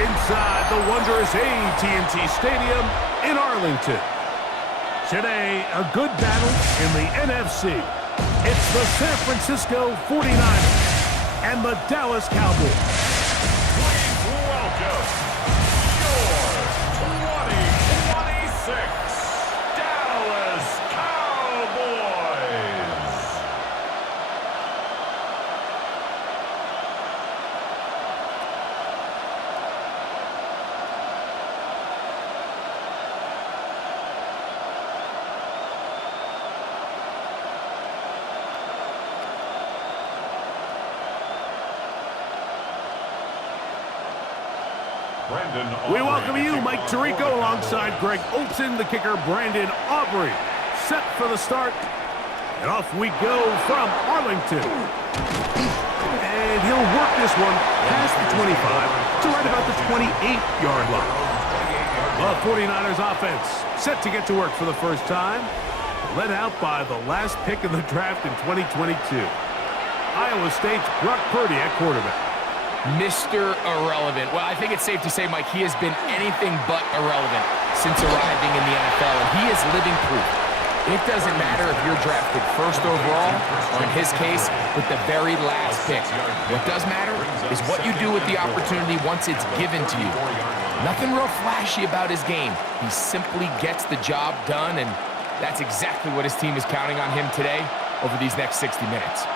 inside the wondrous AT&T Stadium in Arlington. Today, a good battle in the NFC. It's the San Francisco 49ers and the Dallas Cowboys. Please welcome your 2026 Dallas Cowboys. We welcome you, Mike Tirico, alongside Greg Olson, the kicker, Brandon Aubrey. Set for the start, and off we go from Arlington. And he'll work this one past the 25 to right about the 28-yard line. The 49ers offense set to get to work for the first time, led out by the last pick in the draft in 2022. Iowa State's Brock Purdy at quarterback. Mr. Irrelevant. Well, I think it's safe to say, Mike, he has been anything but irrelevant since arriving in the NFL, and he is living proof. It doesn't matter if you're drafted first overall, or in his case, with the very last pick. What does matter is what you do with the opportunity once it's given to you. Nothing real flashy about his game. He simply gets the job done, and that's exactly what his team is counting on him today over these next 60 minutes.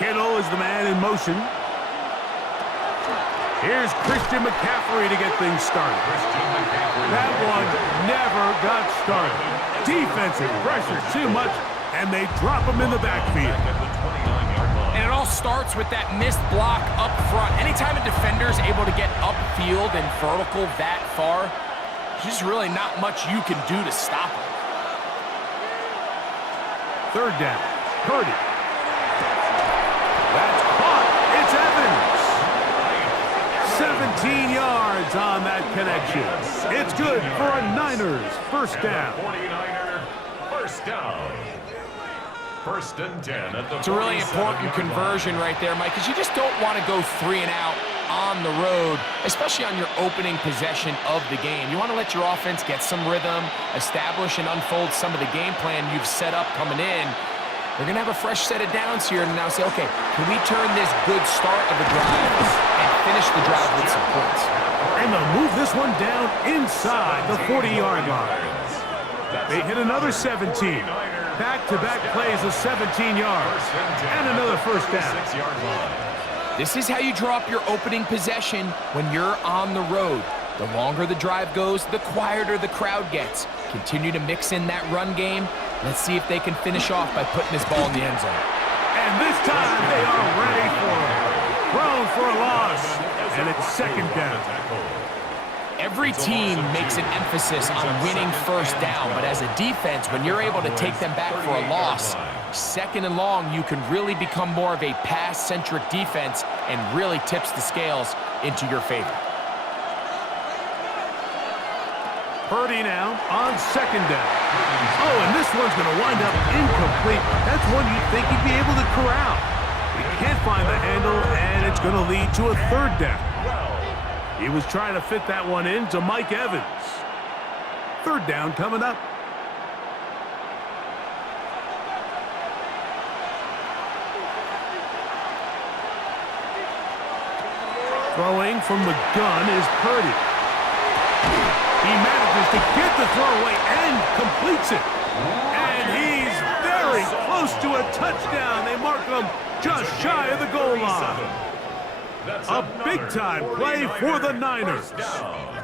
Kittle is the man in motion. Here's Christian McCaffrey to get things started. That one never got started. Defensive pressure too much, and they drop him in the backfield. And it all starts with that missed block up front. Anytime a defender is able to get upfield and vertical that far, there's just really not much you can do to stop him. Third down, Purdy. That's caught. It's Evans. 17 yards on that connection. It's good for a Niners first down. 49er first down. First and 10 at the It's a really important conversion right there, Mike, because you just don't want to go 3 and out on the road, especially on your opening possession of the game. You want to let your offense get some rhythm, establish and unfold some of the game plan you've set up coming in. They're going to have a fresh set of downs here and now say, okay, can we turn this good start of the drive and finish the drive with some points? And they'll move this one down inside the 40-yard line. They hit another 17. Back-to-back plays of 17 yards. And another first down. This is how you draw up your opening possession when you're on the road. The longer the drive goes, the quieter the crowd gets. Continue to mix in that run game. Let's see if they can finish off by putting this ball in the end zone. And this time they are ready for it. Thrown for a loss. And it's second down. Every team makes an emphasis on winning first down, but as a defense, when you're able to take them back for a loss, second and long, you can really become more of a pass-centric defense and really tips the scales into your favor. Purdy now on second down. Oh, and this one's going to wind up incomplete. That's one you'd think he'd be able to corral. He can't find the handle, and it's going to lead to a third down. He was trying to fit that one in to Mike Evans. Third down coming up. Throwing from the gun is Purdy. He manages to get the throw away and completes it. And he's very close to a touchdown. They mark him just shy of the goal line. A big-time play for the Niners.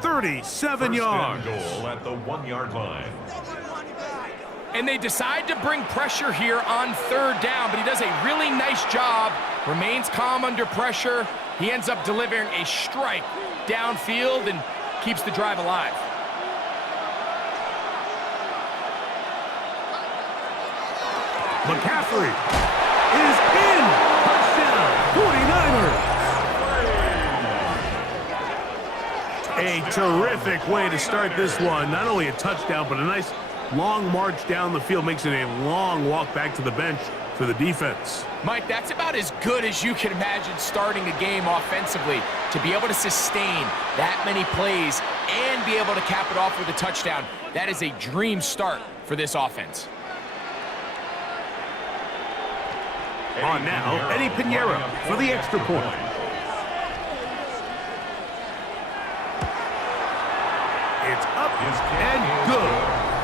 37 yards. Goal at the 1-yard line. And they decide to bring pressure here on third down, but he does a really nice job. Remains calm under pressure. He ends up delivering a strike downfield and keeps the drive alive. McCaffrey is in. Touchdown, 49ers. A terrific way to start this one. Not only a touchdown, but a nice long march down the field. Makes it a long walk back to the bench for the defense. Mike, that's about as good as you can imagine starting a game offensively. To be able to sustain that many plays and be able to cap it off with a touchdown, that is a dream start for this offense. On now, Eddie Pinheiro for the extra point. It's up and good.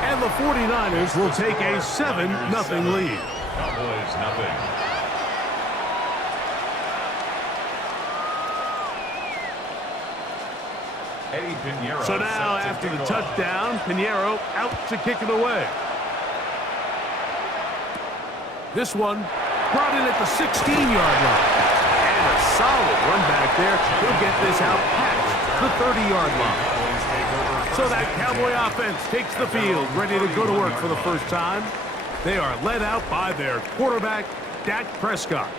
And the 49ers will take a 7-0 lead. Cowboys nothing. Eddie Pinheiro. So now, after the touchdown, Pinheiro out to kick it away. This one brought in at the 16-yard line. And a solid run back there. He'll get this out past the 30-yard line. So that Cowboy offense takes the field, ready to go to work for the first time. They are led out by their quarterback, Dak Prescott.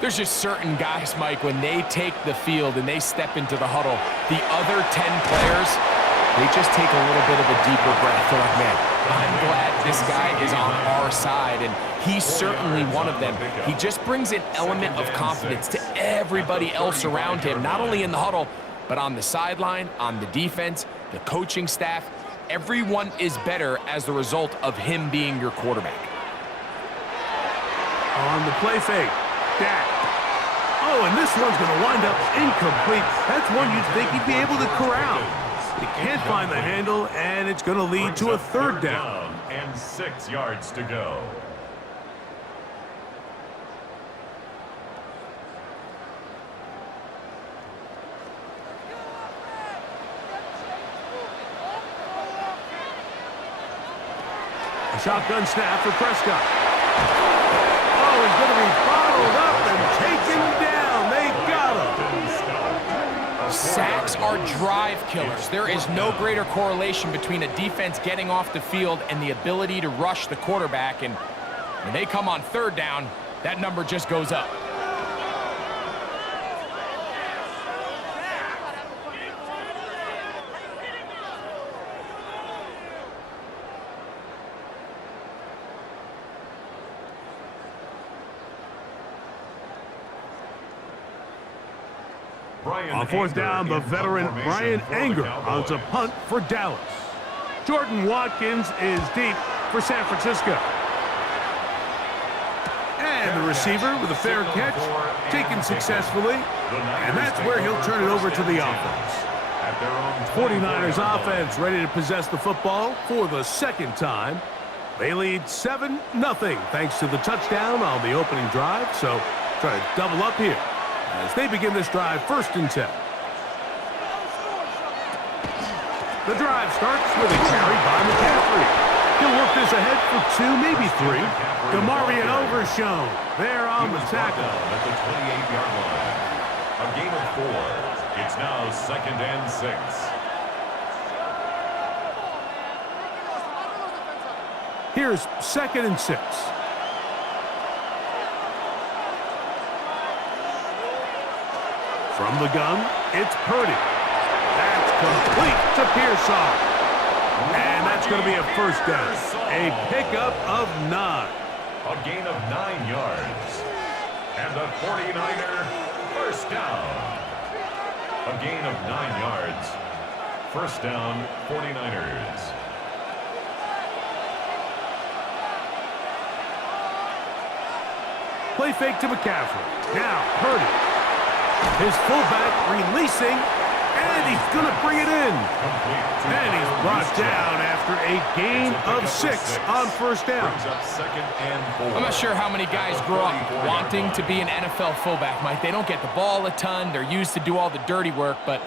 There's just certain guys, Mike, when they take the field and they step into the huddle, the other 10 players, they just take a little bit of a deeper breath. They're like, man, I'm glad this guy is on our side, and he's certainly one of them. He just brings an element of confidence to everybody else around him, not only in the huddle, but on the sideline, on the defense, the coaching staff. Everyone is better as the result of him being your quarterback. On the play fake, Dak. Oh, and this one's going to wind up incomplete. That's one you'd think he'd be able to corral. He can't find the handle, and it's going to lead to a third down. And 6 yards to go. A shotgun snap for Prescott. Oh, he's going to be bottled up and taken down. They got him. Sacks are drive killers. There is no greater correlation between a defense getting off the field and the ability to rush the quarterback. And when they come on third down, that number just goes up. On fourth down, the veteran Brian Anger runs a punt for Dallas. Jordan Watkins is deep for San Francisco. And the receiver with a fair catch, taken successfully, and that's where he'll turn it over to the offense. 49ers offense ready to possess the football for the second time. They lead 7-0 thanks to the touchdown on the opening drive, so try to double up here as they begin this drive, 1st and 10. The drive starts with a carry by McCaffrey. He'll work this ahead for 2, maybe 3. DeMarvion Overshown there on the tackle. At the 28-yard line. A gain of 4. It's now 2nd and 6. Here's 2nd and 6. From the gun, it's Purdy. That's complete to Pearsall. And that's going to be a 1st down. A pickup of 9. A gain of 9 yards. And the 49er 1st down. A gain of 9 yards. 1st down, 49ers. Play fake to McCaffrey. Now Purdy. His fullback releasing, and he's going to bring it in. And he's brought down after a gain of 6 on 1st down. I'm not sure how many guys grow up wanting to be an NFL fullback, Mike. They don't get the ball a ton. They're used to do all the dirty work. But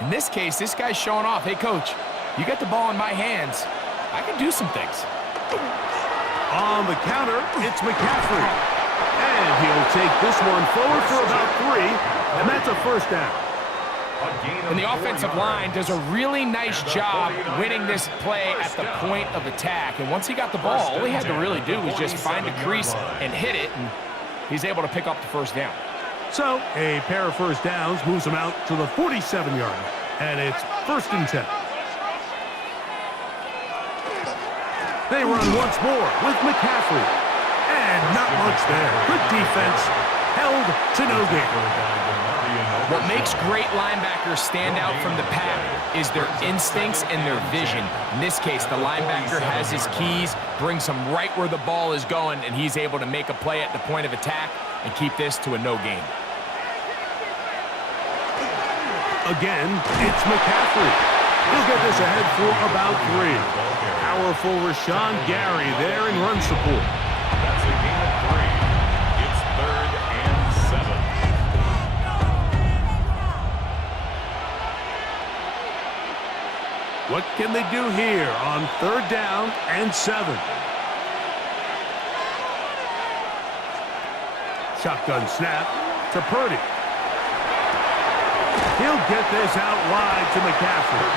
in this case, this guy's showing off. Hey, coach, you got the ball in my hands. I can do some things. On the counter, it's McCaffrey. And he'll take this one forward for about 3, and that's a 1st down. And the offensive line does a really nice job winning this play at the point of attack. And once he got the ball, all he had to really do was just find the crease and hit it, and he's able to pick up the 1st down. So a pair of 1st downs moves him out to the 47-yard, and it's 1st and 10. They run once more with McCaffrey. And not much there. Good defense. Held to no gain. What makes great linebackers stand out from the pack is their instincts and their vision. In this case, the linebacker has his keys, brings him right where the ball is going, and he's able to make a play at the point of attack and keep this to a no gain. Again, it's McCaffrey. He'll get this ahead for about 3. Powerful Rashawn Gary there in run support. That's a gain of 3. It's 3rd and 7. What can they do here on 3rd down and 7? Shotgun snap to Purdy. He'll get this out wide to McCaffrey.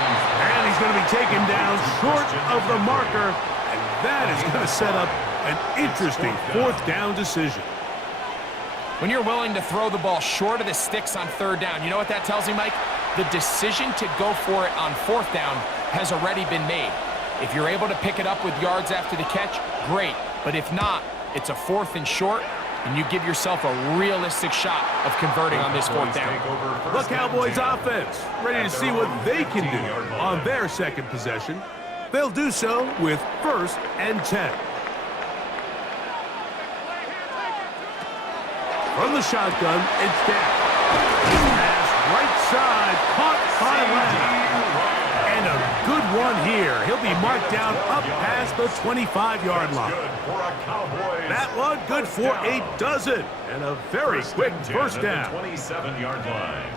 And he's going to be taken down short of the marker. And that is going to set up an interesting 4th down decision. When you're willing to throw the ball short of the sticks on 3rd down, you know what that tells me, Mike? The decision to go for it on 4th down has already been made. If you're able to pick it up with yards after the catch, great. But if not, it's a 4th and short, and you give yourself a realistic shot of converting on this 4th down. The Cowboys offense ready to see what they can do on their 2nd possession. They'll do so with 1st and 10. From the shotgun, it's down. Pass right side, caught by Lamb. And a good one here. He'll be marked down up past the 25-yard line. That one good for a dozen. And a very quick 1st down. 27-yard line.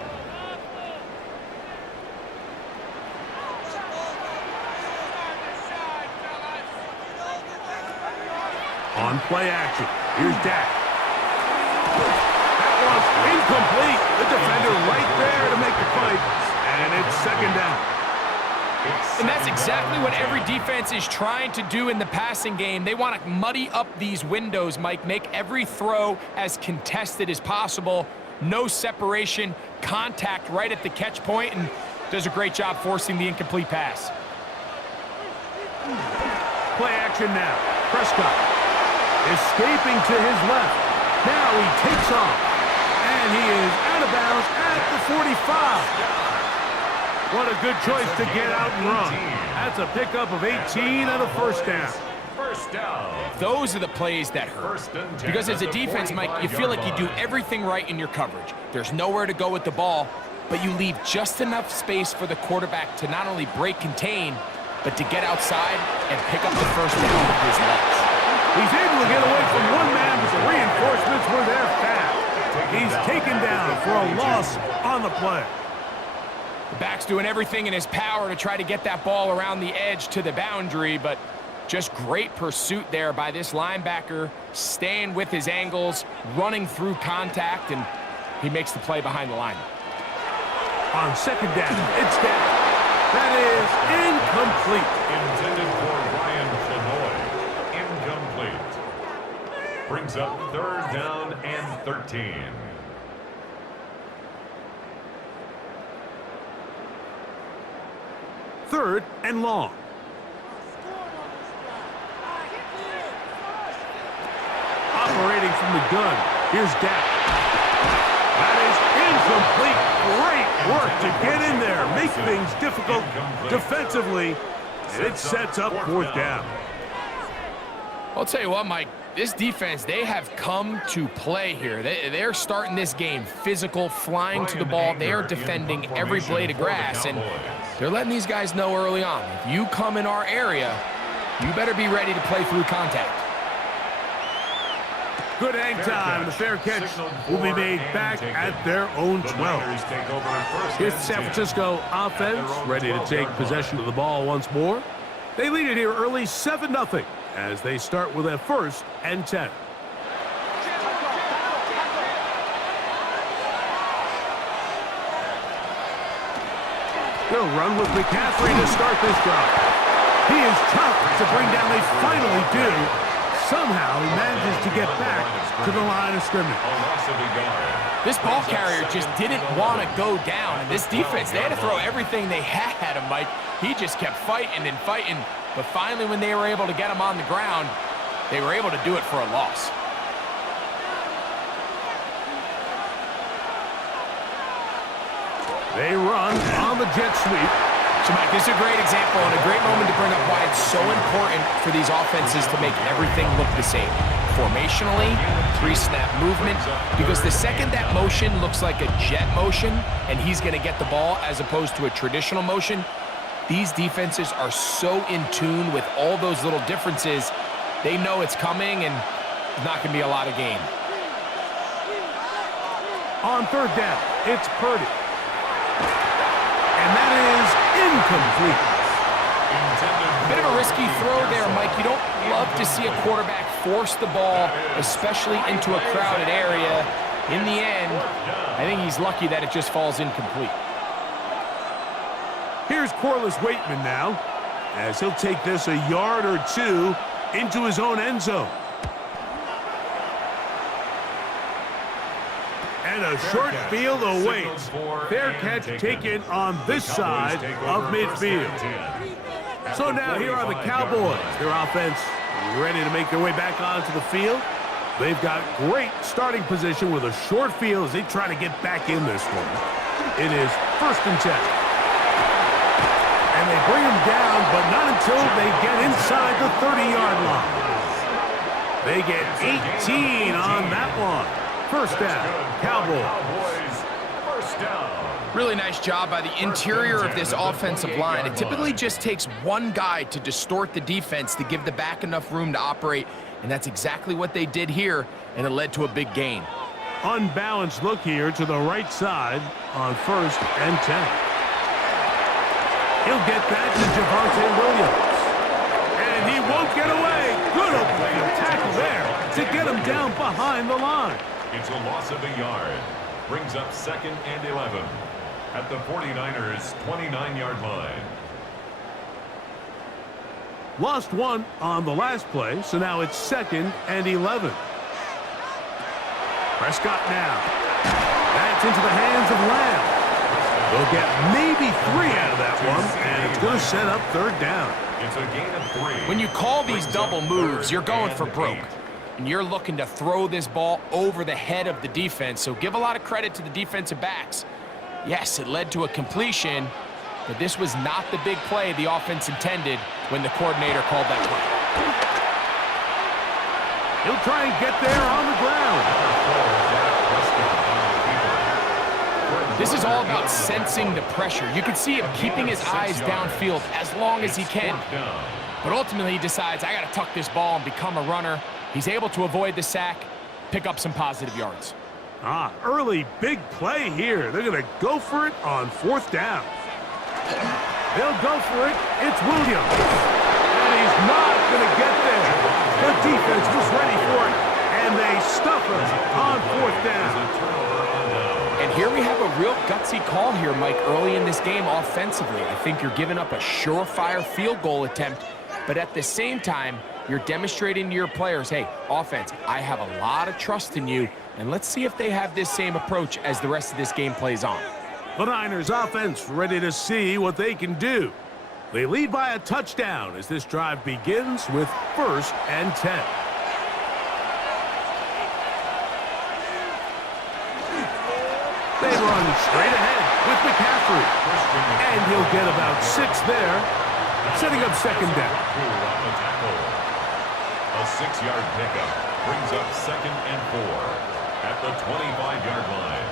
On play action, here's Dak. That was incomplete. The defender right there to make the fight. And it's 2nd down. And that's exactly what every defense is trying to do in the passing game. They want to muddy up these windows, Mike, make every throw as contested as possible. No separation, contact right at the catch point, and does a great job forcing the incomplete pass. Play action now. Prescott escaping to his left. Now he takes off. And he is out of bounds at the 45. What a good choice to get out and run. That's a pickup of 18 and a 1st down. 1st down. Those are the plays that hurt. Because as a defense, Mike, you feel like you do everything right in your coverage. There's nowhere to go with the ball, but you leave just enough space for the quarterback to not only break contain, but to get outside and pick up the 1st down with his legs. He's able to get away from one man, but the reinforcements were there fast. He's taken down for a loss on the play. The back's doing everything in his power to try to get that ball around the edge to the boundary, but just great pursuit there by this linebacker, staying with his angles, running through contact, and he makes the play behind the line. On 2nd down, it's down. That is incomplete. Intended for Ryan Shenoy. Incomplete. Brings up 3rd down and 13. 3rd and long. Operating from the gun. Here's Dak. That is incomplete. Great work to get in there. Make things difficult defensively. And it sets up 4th down. I'll tell you what, Mike. This defense, they have come to play here. They're starting this game physical, flying to the ball. They are defending every blade of grass, and they're letting these guys know early on, if you come in our area, you better be ready to play through contact. Good hang time. The fair catch will be made back at their own 12. Here's the San Francisco offense, ready to take possession of the ball once more. They lead it here early 7-0 as they start with a 1st and 10. They'll run with McCaffrey to start this drive. He is tough to bring down. They finally do. Somehow he manages to get back to the line of scrimmage. This ball carrier just didn't want to go down. And this defense, they had to throw everything they had at him, Mike. He just kept fighting and fighting. But finally, when they were able to get him on the ground, they were able to do it for a loss. They run on the jet sweep. So, Mike, this is a great example and a great moment to bring up why it's so important for these offenses to make everything look the same. Formationally, pre-snap movement, because the second that motion looks like a jet motion and he's going to get the ball as opposed to a traditional motion, these defenses are so in tune with all those little differences. They know it's coming and it's not going to be a lot of gain. On third down, it's Purdy. And that is incomplete. Bit of a risky throw there, Mike. You don't love to see a quarterback force the ball, especially into a crowded area. In the end, I think he's lucky that it just falls incomplete. Here's Corliss Waitman now, as he'll take this a yard or two into his own end zone. And a short field awaits. Fair catch taken on this side of midfield. So now here are the Cowboys. Their offense ready to make their way back onto the field. They've got great starting position with a short field as they try to get back in this one. It is 1st and 10. And they bring him down, but not until they get inside the 30-yard line. They get 18 on that one. 1st down, Cowboys. 1st down. Really nice job by the interior of this offensive line. It typically just takes one guy to distort the defense to give the back enough room to operate, and that's exactly what they did here, and it led to a big gain. Unbalanced look here to the right side on 1st and 10. He'll get that to Javonte Williams. And he won't get away. Good open tackle there to get him down behind the line. It's a loss of a yard. Brings up 2nd and 11 at the 49ers' 29-yard line. Lost one on the last play, so now it's 2nd and 11. Prescott now. That's into the hands of Lamb. They'll get maybe 3 out of that one, and it's going to set up 3rd down. It's a gain of 3. When you call these double moves, you're going for broke. And you're looking to throw this ball over the head of the defense. So give a lot of credit to the defensive backs. Yes, it led to a completion, but this was not the big play the offense intended when the coordinator called that play. He'll try and get there on the ground. This is all about sensing the pressure. You can see him keeping his eyes downfield as long as he can. But ultimately he decides, I got to tuck this ball and become a runner. He's able to avoid the sack, pick up some positive yards. Early big play here. They're going to go for it on 4th down. They'll go for it. It's Williams. And he's not going to get there. The defense was ready for it, and they stuff him on 4th down. And here we have a real gutsy call here, Mike, early in this game offensively. I think you're giving up a surefire field goal attempt, but at the same time, you're demonstrating to your players, hey, offense, I have a lot of trust in you, and let's see if they have this same approach as the rest of this game plays on. The Niners offense ready to see what they can do. They lead by a touchdown as this drive begins with 1st and 10. They run straight ahead with McCaffrey. And he'll get about 6 there, setting up 2nd down. A 6-yard pickup brings up 2nd and 4 at the 25-yard line.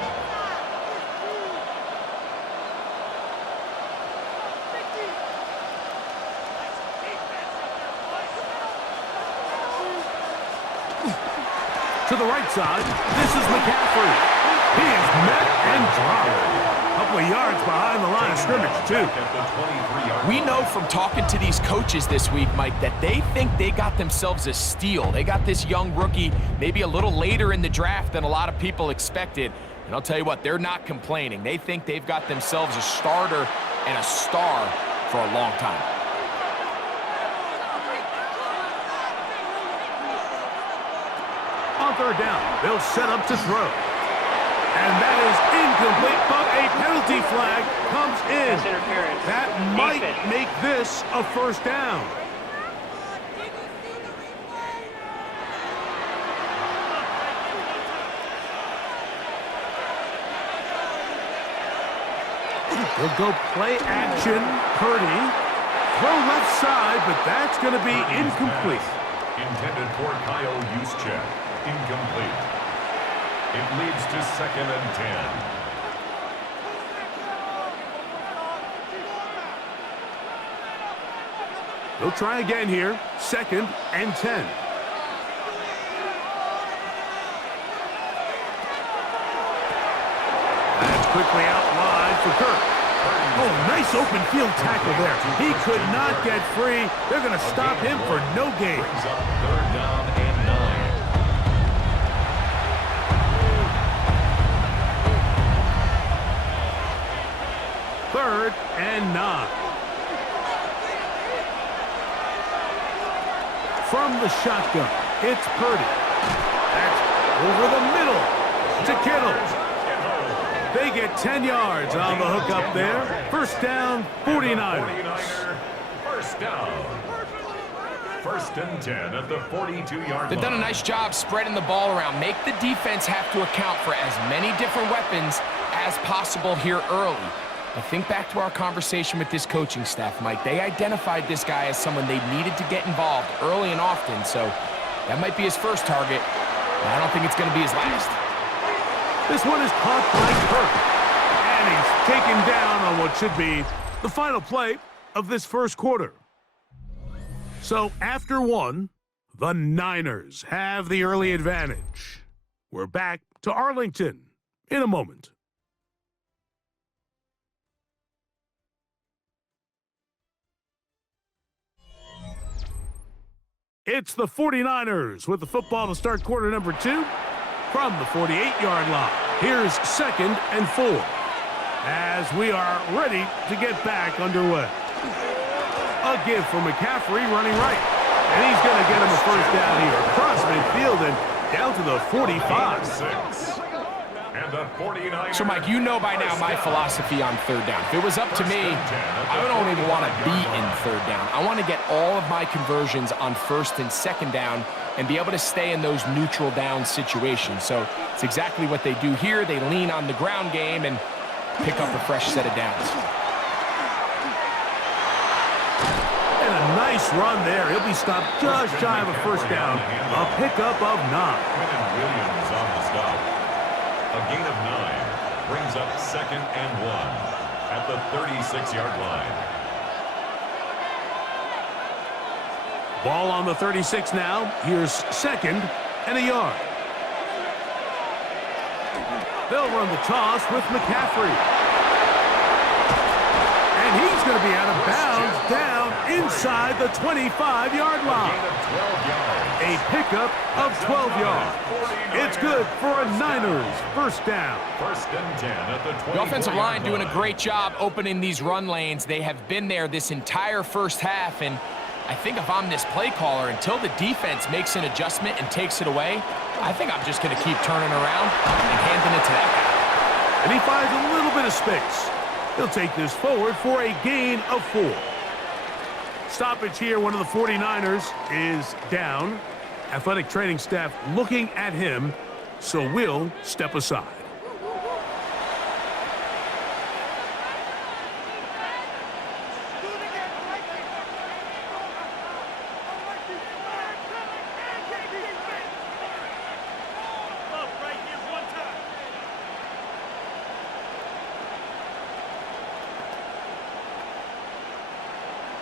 To the right side, this is McCaffrey. He is met and dropped. A couple of yards behind the line of scrimmage, too. We know from talking to these coaches this week, Mike, that they think they got themselves a steal. They got this young rookie maybe a little later in the draft than a lot of people expected. And I'll tell you what, they're not complaining. They think they've got themselves a starter and a star for a long time. On 3rd down, they'll set up to throw. And that is incomplete, but a penalty flag comes in. That might make this a 1st down. He'll go play action. Purdy. Throw left side, but that's going to be incomplete. Intended for Kyle Juszczyk. Incomplete. It leads to 2nd and 10. They'll try again here. 2nd and 10. That's quickly out wide for Kirk. Oh, nice open field tackle there. He could not get free. They're going to stop him for no gain. Brings up 3rd down and 9. 3rd and 9. From the shotgun, it's Purdy. That's over the middle to Kittle. They get 10 yards on the hook up there. 1st down, 49ers. 1st down. 1st and 10 at the 42-yard line. They've done a nice job spreading the ball around. Make the defense have to account for as many different weapons as possible here early. But think back to our conversation with this coaching staff, Mike. They identified this guy as someone they needed to get involved early and often, so that might be his first target, but I don't think it's going to be his last. This one is caught by Kirk, and he's taken down on what should be the final play of this first quarter. So after one, the Niners have the early advantage. We're back to Arlington in a moment. It's the 49ers with the football to start quarter number 2 from the 48-yard line. Here's 2nd and 4 as we are ready to get back underway. A give for McCaffrey running right. And he's going to get him a 1st down here across midfield and down to the 45. And the 49ers. So, Mike, you know by now my philosophy on 3rd down. If it was up to me, I don't even want to be in 3rd down. I want to get all of my conversions on 1st and 2nd down and be able to stay in those neutral down situations. So it's exactly what they do here. They lean on the ground game and pick up a fresh set of downs. And a nice run there. He'll be stopped just shy of a 1st down. A pickup of 9. Williams on the stop. A gain of 9 brings up 2nd and 1 at the 36-yard line. Ball on the 36 now. Here's 2nd and a yard. They'll run the toss with McCaffrey. And he's going to be out of bounds down inside the 25-yard line. A pickup of 12 yards. It's good for a Niners 1st down. 1st and 10 at the 20. The offensive line doing a great job opening these run lanes. They have been there this entire first half, and I think if I'm this play caller, until the defense makes an adjustment and takes it away, I think I'm just going to keep turning around and handing it to that guy. And he finds a little bit of space. He'll take this forward for a gain of 4. Stoppage here. One of the 49ers is down. Athletic training staff looking at him, so we'll step aside.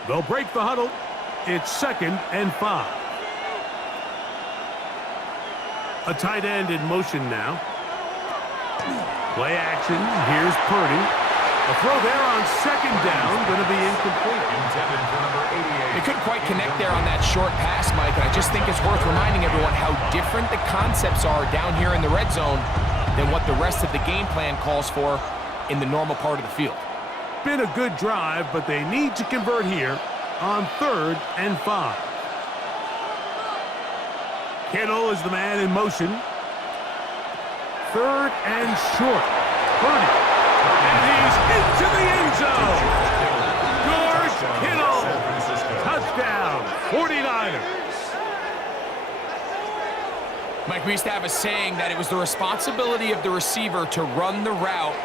They'll break the huddle. It's 2nd and 5. A tight end in motion now. Play action. Here's Purdy. A throw there on 2nd down. Going to be incomplete. Intended for number 88. They couldn't quite connect there on that short pass, Mike, and I just think it's worth reminding everyone how different the concepts are down here in the red zone than what the rest of the game plan calls for in the normal part of the field. Been a good drive, but they need to convert here on 3rd and 5. Kittle is the man in motion. 3rd and short. Purdy. And he's into the end zone. George Kittle. Touchdown, 49ers. Mike, we used to have a saying that it was the responsibility of the receiver to run the route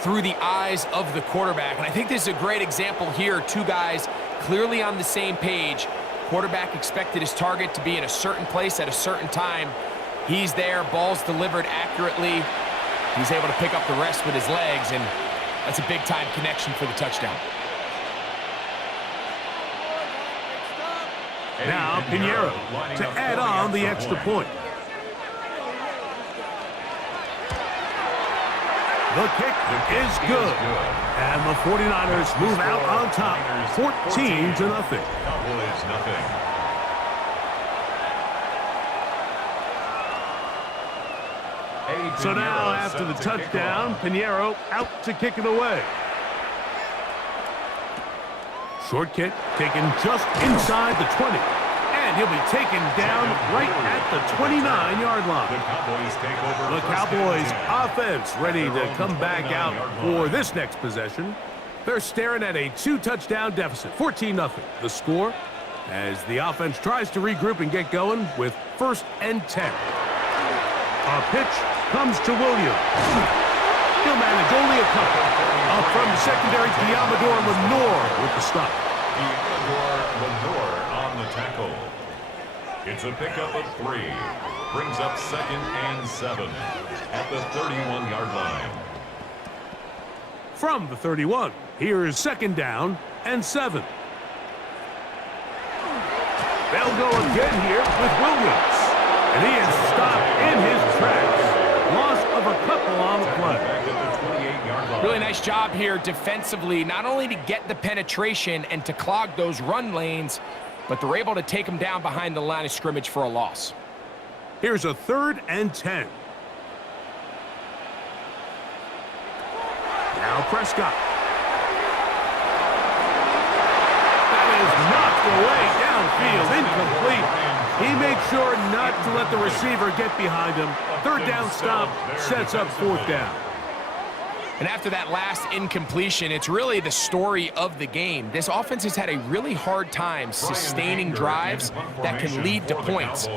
through the eyes of the quarterback. And I think this is a great example here. Two guys clearly on the same page. Quarterback expected his target to be in a certain place at a certain time. He's there, ball's delivered accurately. He's able to pick up the rest with his legs, and that's a big-time connection for the touchdown. Now Pinheiro to add on the extra point. The kick is good. And the 49ers move out on top, 14-0. Cowboys nothing. So now after the touchdown, Pinheiro out to kick it away. Short kick taken just inside the 20. And he'll be taken down right at the 29-yard line. The Cowboys offense ready to come back out for this next possession. They're staring at a 2-touchdown deficit, 14-0. The score as the offense tries to regroup and get going with 1st and 10. A pitch comes to Williams. He'll manage only a couple. Up from the secondary, Diamador Lenore with the stop. Lenore on the tackle. It's a pickup of 3. Brings up 2nd and 7 at the 31-yard line. From the 31, here is 2nd down and 7. They'll go again here with Williams. And he is stopped in his tracks. Loss of a couple on the play. Really nice job here defensively, not only to get the penetration and to clog those run lanes, but they're able to take them down behind the line of scrimmage for a loss. Here's a 3rd and 10. Now Prescott. That is knocked away downfield, incomplete. He made sure not to let the receiver get behind him. 3rd down stop sets up 4th down. And after that last incompletion, it's really the story of the game. This offense has had a really hard time sustaining drives that can lead to points.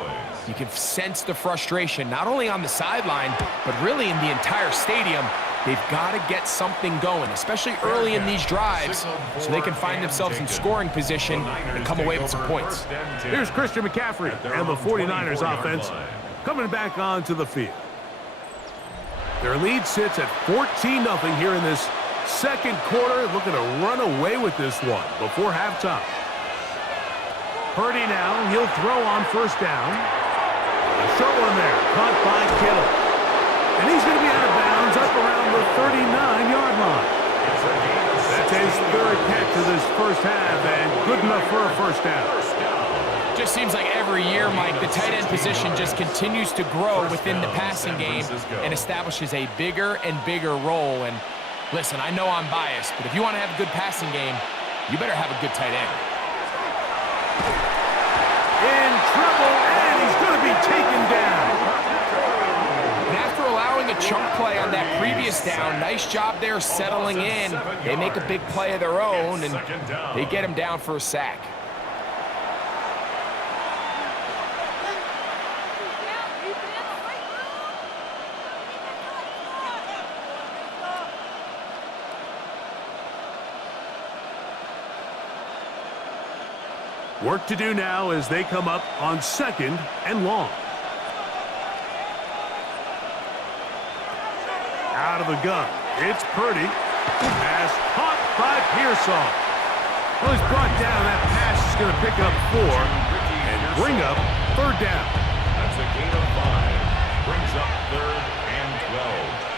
You can sense the frustration, not only on the sideline, but really in the entire stadium. They've got to get something going, especially early in these drives, so they can find themselves in scoring position and come away with some points. Here's Christian McCaffrey and the 49ers offense coming back onto the field. Their lead sits at 14-0 here in this 2nd quarter, looking to run away with this one before halftime. Purdy now, he'll throw on 1st down. A short one there, caught by Kittle. And he's going to be out of bounds up around the 39-yard line. That's his 3rd catch of this 1st half, and good enough for a 1st down. Just seems like every year, Mike, the tight end position just continues to grow within the passing game and establishes a bigger and bigger role. And listen, I know I'm biased, but if you want to have a good passing game, you better have a good tight end. In trouble, and he's going to be taken down. And after allowing a chunk play on that previous down, nice job there settling in. They make a big play of their own, and they get him down for a sack. Work to do now as they come up on 2nd and long. Out of the gun, it's Purdy. Pass caught by Pearsall. Well, he's brought down. That pass is going to pick up 4 and bring up 3rd down. That's a gain of 5. Brings up 3rd and 12.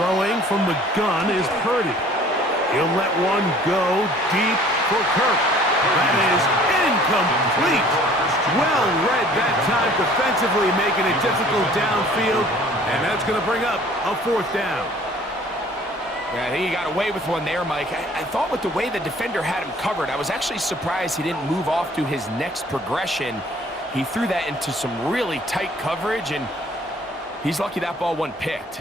Throwing from the gun is Purdy. He'll let one go deep for Kirk. That is incomplete. Well read that time defensively, making it difficult downfield, and that's going to bring up a 4th down. Yeah, I think he got away with one there, Mike. I thought with the way the defender had him covered, I was actually surprised he didn't move off to his next progression. He threw that into some really tight coverage, and he's lucky that ball wasn't picked.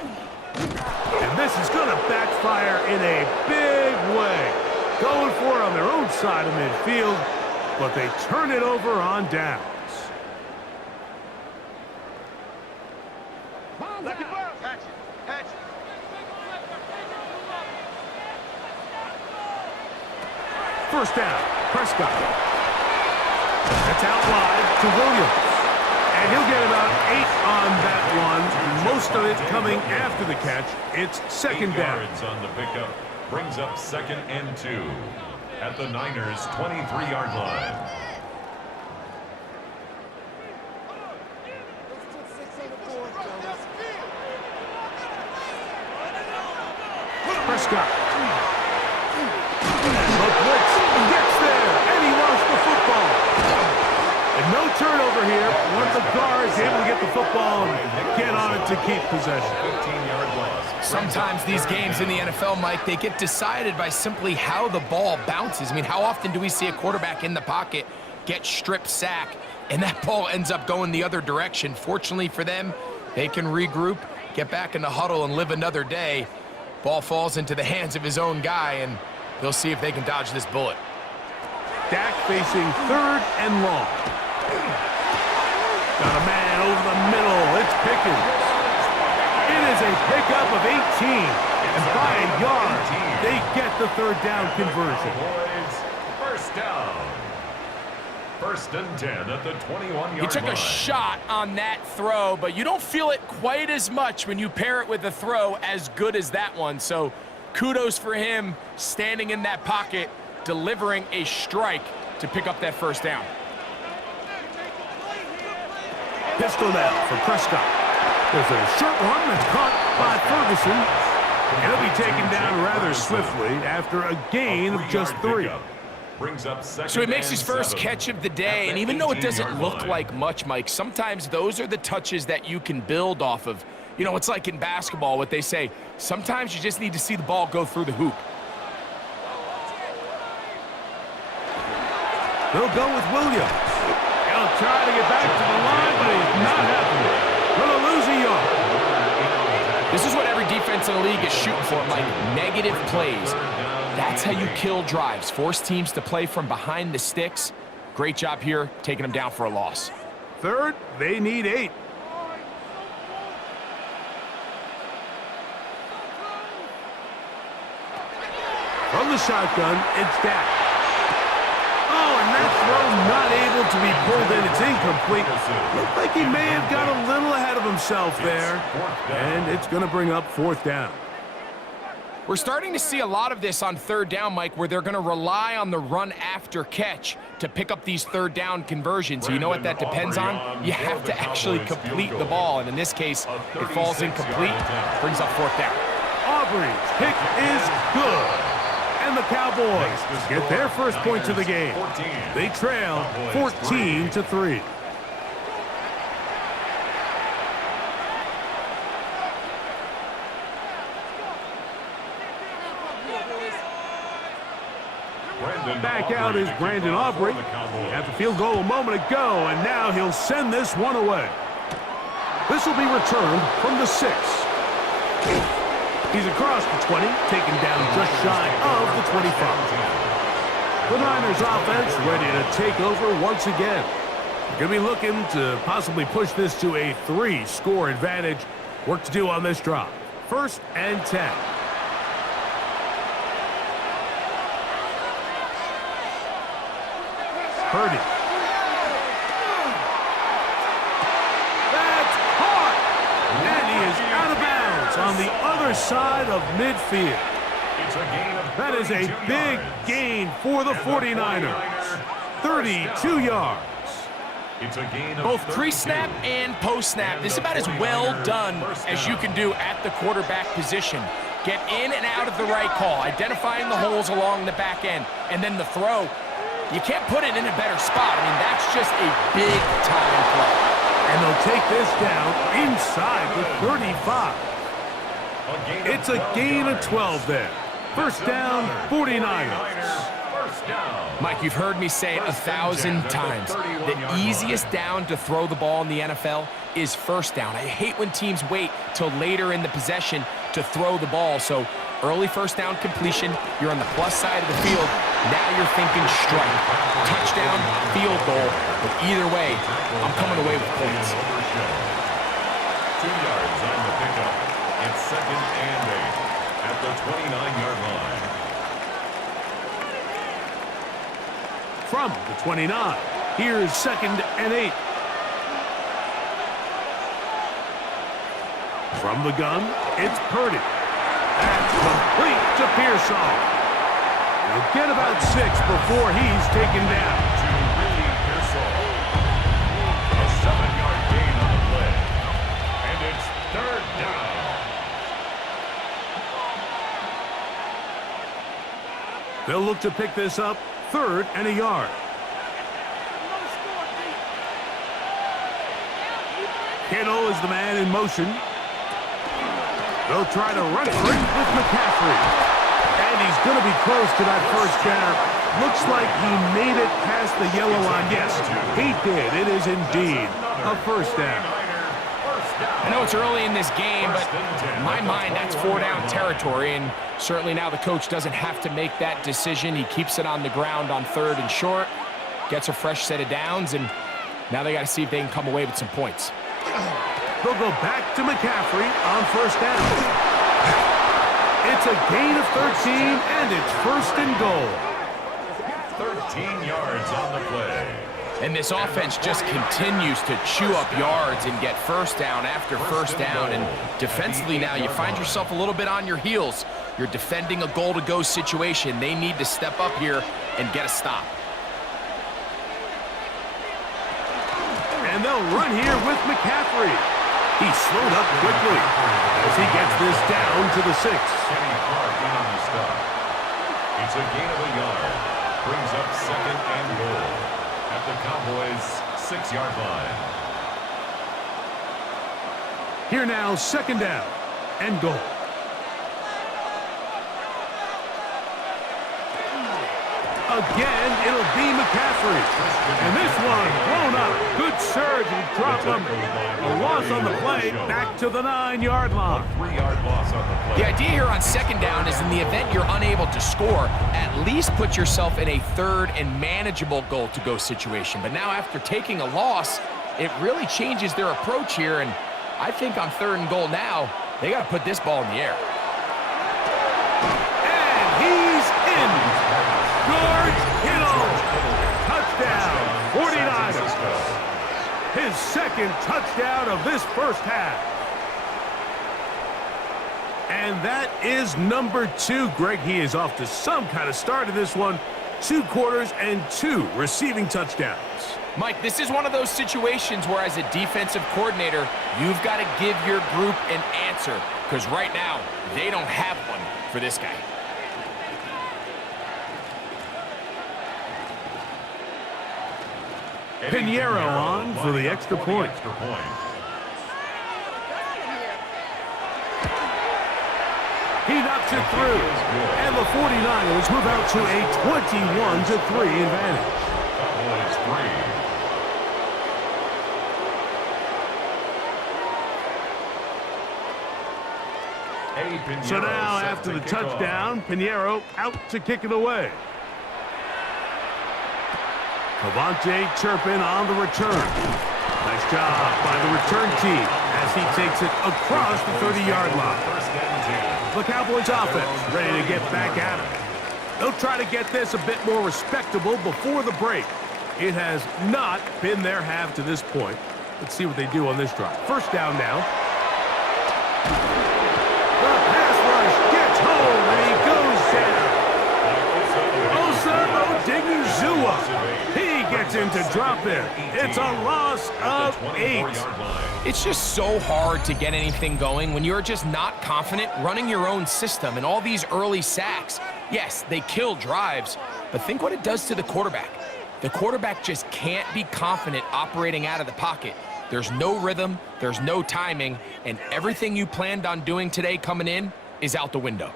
And this is going to backfire in a big way. Going for it on their own side of midfield, but they turn it over on downs. First down, Prescott. That's out wide to Williams. And he'll get about 8 on that one. Most of it coming after the catch. It's second down. 8 yards on the pickup. Brings up 2nd and 2 at the Niners' 23-yard line. Prescott. The blitz gets there, and he lost the football. And no turnover here. One of the guards able to get the football and get on it to keep possession. 15-yard loss. Sometimes these games in the NFL, Mike, they get decided by simply how the ball bounces. I mean, how often do we see a quarterback in the pocket get strip sack, and that ball ends up going the other direction? Fortunately for them, they can regroup, get back in the huddle, and live another day. Ball falls into the hands of his own guy, and they'll see if they can dodge this bullet. Dak facing 3rd and long. Got a man over the middle. It's Pickens. It is a pickup of 18. And by a yard, they get the 3rd down conversion. First down. 1st and 10 at the 21-yard line. He took a shot on that throw, but you don't feel it quite as much when you pair it with a throw as good as that one. So kudos for him standing in that pocket, delivering a strike to pick up that 1st down. Pistol now for Prescott. There's a short one that's caught by Ferguson. And he'll be taken down rather swiftly after a gain of just 3. Brings up So he makes his first catch of the day, and even though it doesn't look like much, Mike, sometimes those are the touches that you can build off of. You know, it's like in basketball, what they say, sometimes you just need to see the ball go through the hoop. They'll go with Williams. He'll try to get back to the line, but he's not happening. Going to lose a yard. This is what every defense in the league is shooting for, Mike. Negative plays. That's how you kill drives. Force teams to play from behind the sticks. Great job here, taking them down for a loss. 3rd, they need 8. From the shotgun, it's Dak. Oh, and that throw not able to be pulled in. It's incomplete. Looked like he may have got a little ahead of himself there. And it's going to bring up 4th down. We're starting to see a lot of this on 3rd down, Mike, where they're going to rely on the run after catch to pick up these 3rd down conversions. So you know what that depends on? You have to actually complete the ball, and in this case, it falls incomplete, brings up 4th down. Aubrey's kick is good. And the Cowboys get their first points of the game. They trail 14-3. Back out is Brandon Aubrey. He had the field goal a moment ago, and now he'll send this one away. This will be returned from the 6. He's across the 20, taken down just shy of the 25. The Niners offense ready to take over once again. They're going to be looking to possibly push this to a 3-score advantage. Work to do on this drive. 1st and 10. Purdy. That's caught! And he is out of bounds on the other side of midfield. That is a big gain for the 49ers. 32 yards. Both pre-snap and post-snap. This is about as well done as you can do at the quarterback position. Get in and out of the right call, identifying the holes along the back end, and then the throw. You can't put it in a better spot. I mean, that's just a big-time play. And they'll take this down inside the 35. It's a gain of 12 there. First down, 49ers. first down. Mike, you've heard me say it 1,000 times. The easiest down to throw the ball in the NFL is first down. I hate when teams wait till later in the possession to throw the ball. So early first down completion, you're on the plus side of the field. Now you're thinking strike. Touchdown, field goal. But either way, I'm coming away with points. 2 yards on the pickup. It's 2nd and 8 at the 29-yard line. From the 29, here's 2nd and 8. From the gun, it's Purdy. That's complete to Pearsall. He'll get about 6 before he's taken down. To Willie Pearsall. A 7-yard gain on the play. And it's 3rd down. They'll look to pick this up, 3rd and a yard. Kittle is the man in motion. They'll try to run for it with McCaffrey. And he's going to be close to that first down. Looks like he made it past the yellow line. Yes, he did. It is indeed a first down. I know it's early in this game, but in my mind, that's 4-down territory. And certainly now the coach doesn't have to make that decision. He keeps it on the ground on 3rd and short, gets a fresh set of downs, and now they got to see if they can come away with some points. They'll go back to McCaffrey on first down. It's a gain of 13, and it's 1st and goal. 13 yards on the play. And this offense just continues to chew up yards and get first down after first down. And defensively now, you find yourself a little bit on your heels. You're defending a goal-to-go situation. They need to step up here and get a stop. And they'll run here with McCaffrey. He slowed up quickly as he gets this down to the 6. Kenny Clark in on the stop. It's a gain of a yard. Brings up 2nd and goal at the Cowboys' 6-yard line. Here now, 2nd down and goal. Again, it'll be McCaffrey. And this one blown up. Good surge and drop him. A loss on the play, back to the 9-yard line. 3-yard loss on the play. The idea here on 2nd down is in the event you're unable to score, at least put yourself in a 3rd and manageable goal-to-go situation. But now after taking a loss, it really changes their approach here. And I think on 3rd and goal now, they got to put this ball in the air. And he's in. George Kittle, touchdown, 49ers. His 2nd touchdown of this first half. And that is number 2. Greg, he is off to some kind of start in this one. 2 quarters and 2 receiving touchdowns. Mike, this is one of those situations where as a defensive coordinator, you've got to give your group an answer. Because right now, they don't have one for this guy. Pinheiro on for the extra point. He knocks it through. And the 49ers move out to a 21-3 advantage. So now, after the touchdown, Pinheiro out to kick it away. Cavante Turpin on the return. Nice job by the return team as he takes it across the 30-yard line. The Cowboys offense ready to get back at it. They'll try to get this a bit more respectable before the break. It has not been their half to this point. Let's see what they do on this drive. First down now. The pass rush gets home and he goes down. Osa Odigizua. He gets into drop in. It's a loss of 8. It's just so hard to get anything going when you're just not confident running your own system. And all these early sacks, yes, they kill drives, but think what it does to the quarterback. The quarterback just can't be confident operating out of the pocket. There's no rhythm, there's no timing, and everything you planned on doing today coming in is out the window.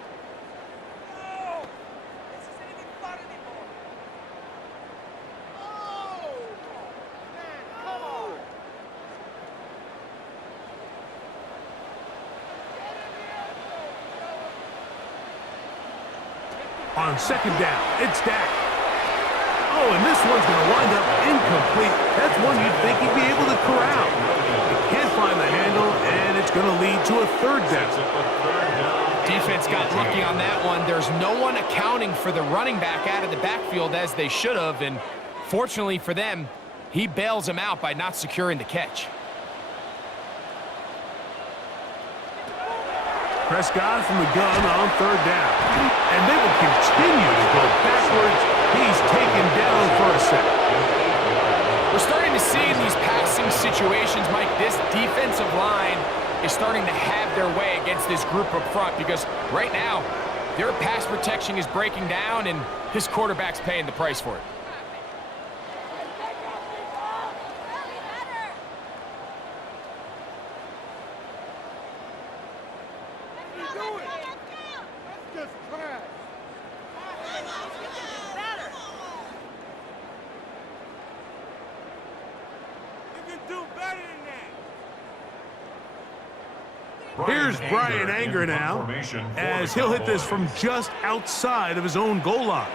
On second down, it's Dak. Oh, and this one's going to wind up incomplete. That's one you'd think he'd be able to corral. He can't find the handle, and it's going to lead to a third down. Defense got lucky on that one. There's no one accounting for the running back out of the backfield as they should have, and fortunately for them, he bails him out by not securing the catch. Prescott from the gun on third down. And they will continue to go backwards. He's taken down for a second. We're starting to see in these passing situations, Mike, this defensive line is starting to have their way against this group up front because right now, their pass protection is breaking down and this quarterback's paying the price for it. Here's Brian Anger now, as he'll hit this from just outside of his own goal line.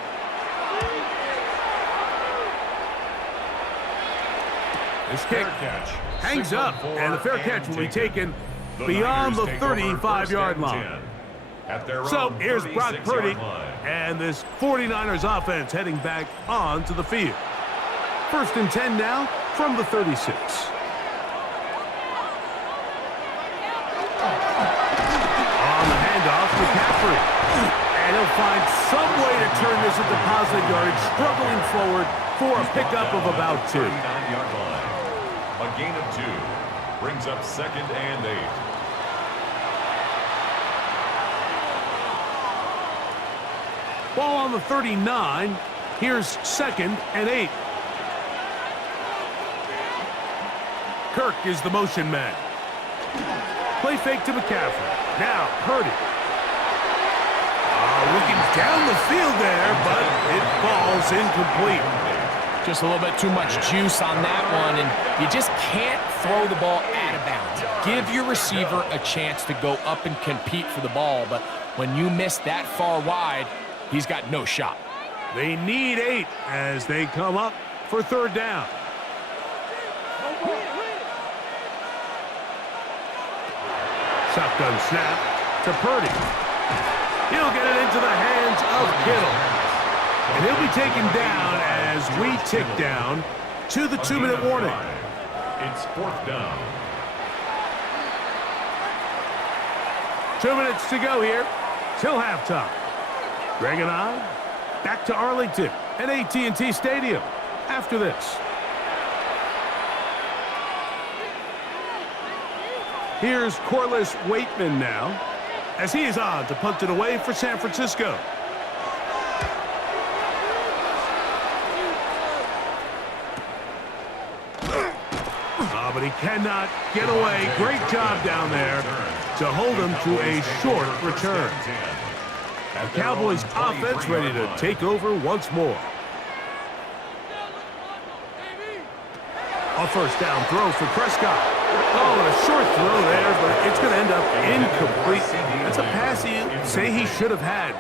This kick hangs up, and the fair catch will be taken beyond the 35-yard line. So here's Brock Purdy, and this 49ers offense heading back onto the field. 1st and 10 now from the 36. McCaffrey. And he'll find some way to turn this into positive yardage, struggling forward for a pickup of about 2. 39-yard line. A gain of 2 brings up 2nd and 8. Ball on the 39. Here's 2nd and 8. Kirk is the motion man. Play fake to McCaffrey. Now Purdy. Looking down the field there, but it falls incomplete. Just a little bit too much juice on that one, and you just can't throw the ball out of bounds. Give your receiver a chance to go up and compete for the ball, but when you miss that far wide, he's got no shot. They need 8 as they come up for 3rd down. Shotgun snap to Purdy. He'll get it into the hands of Kittle. And he'll be taken down as we tick down to the 2-minute warning. It's 4th down. 2 minutes to go here till halftime. Greg and I back to Arlington at AT&T Stadium after this. Here's Corliss Waitman now, as he is on to punt it away for San Francisco. But he cannot get away. Great job down there to hold him to a short return. The Cowboys offense ready to take over once more. A 1st down throw for Prescott. Oh, and a short throw there, but it's going to end up incomplete. That's a pass he'd say he should have had.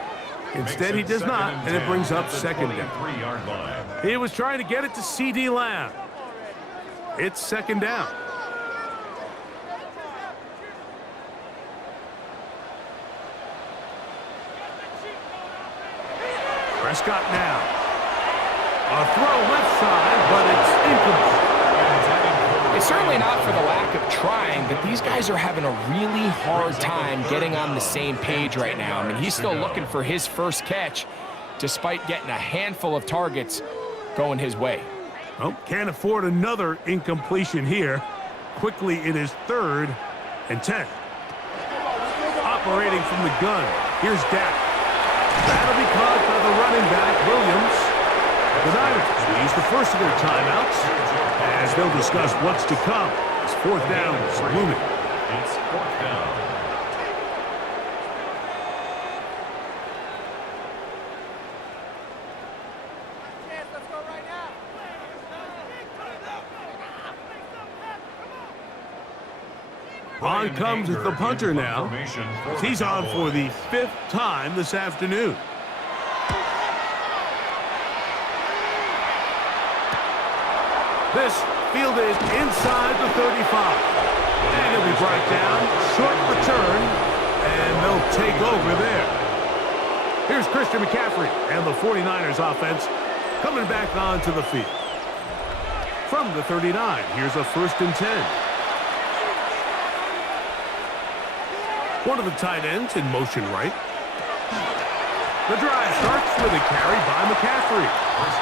Instead, he does not, and it brings up 2nd down. He was trying to get it to C.D. Lamb. It's 2nd down. Prescott now. A throw left side, but it's incomplete. It's certainly not for the lack of trying, but these guys are having a really hard time getting on the same page right now. I mean, he's still looking for his first catch, despite getting a handful of targets going his way. Well, can't afford another incompletion here. Quickly, it is 3rd and 10. Operating from the gun, here's Dak. That'll be caught by the running back, Williams. The Niners use the first of their timeouts as they'll discuss what's to come. It's 4th down, it's looming. It's 4th down. On comes the punter now. He's on for the 5th time this afternoon. This fielded inside the 35. And it'll be brought down. Short return. And they'll take over there. Here's Christian McCaffrey and the 49ers offense coming back onto the field. From the 39, here's a 1st and 10. One of the tight ends in motion right. The drive starts with a carry by McCaffrey.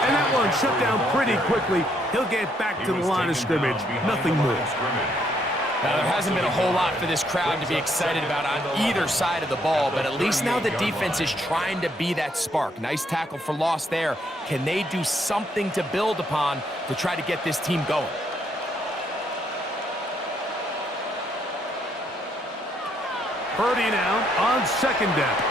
And that one shut down pretty quickly. He'll get back to the line of scrimmage. Nothing more. Now, there hasn't been a whole lot for this crowd to be excited about on either side of the ball, but at least now the defense is trying to be that spark. Nice tackle for loss there. Can they do something to build upon to try to get this team going? Purdy now on 2nd down.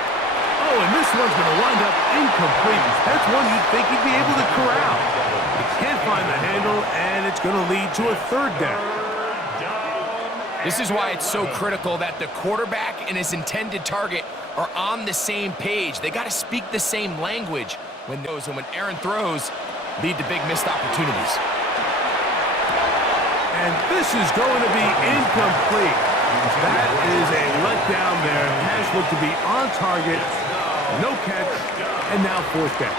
Oh, and this one's going to wind up incomplete. That's one you'd think he'd be able to corral. He can't find the handle, and it's going to lead to a 3rd down. This is why it's so critical that the quarterback and his intended target are on the same page. They got to speak the same language when those, and when Aaron throws, lead to big missed opportunities. And this is going to be incomplete. That is a letdown there. Pass looked to be on target. No catch, and now 4th down.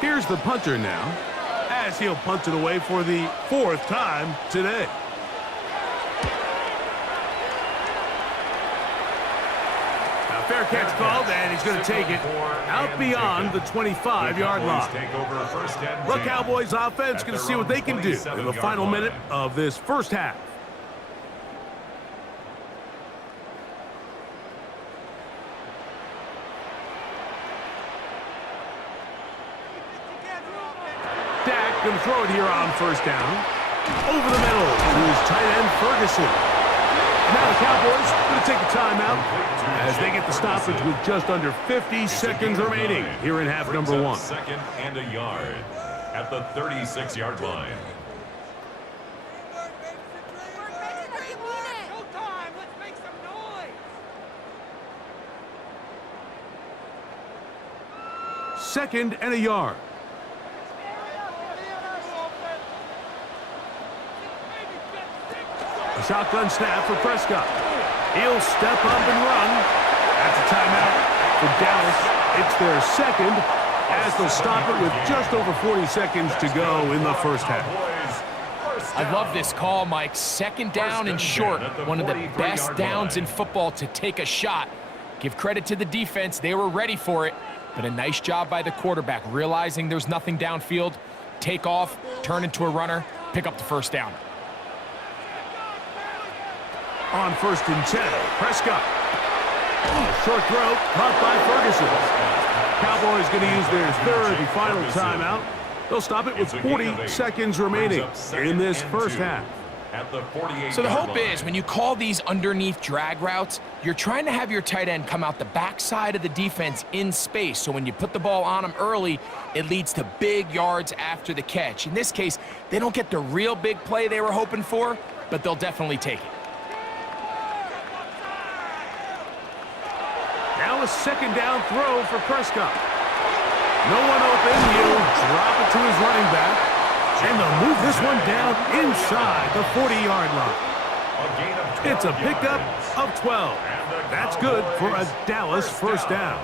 Here's the punter now, as he'll punt it away for the 4th time today. Now, fair catch called, and he's going to take it out beyond the 25-yard line. The Cowboys offense going to see what they can do in the final minute of this 1st half. Going to throw it here on 1st down. Over the middle to his tight end, Ferguson. And now the Cowboys going to take a timeout as they get the stoppage with just under 50 seconds remaining here in half number 1. 2nd and a yard at the 36-yard line. Second and a yard. A shotgun snap for Prescott. He'll step up and run. That's a timeout for Dallas. It's their 2nd as they'll stop it with just over 40 seconds to go in the 1st half. I love this call, Mike. 2nd down and short. One of the best downs in football to take a shot. Give credit to the defense. They were ready for it. But a nice job by the quarterback, realizing there's nothing downfield. Take off, turn into a runner, pick up the 1st down. On 1st and 10, Prescott. Short throw, caught by Ferguson. Cowboys going to use their 3rd and final timeout. They'll stop it with 40 seconds remaining in this 1st half. So the hope is when you call these underneath drag routes, you're trying to have your tight end come out the backside of the defense in space. So when you put the ball on him early, it leads to big yards after the catch. In this case, they don't get the real big play they were hoping for, but they'll definitely take it. Now a 2nd down throw for Prescott. No one open. He'll drop it to his running back. And they'll move this one down inside the 40-yard line. It's a pickup of 12. That's good for a Dallas 1st down.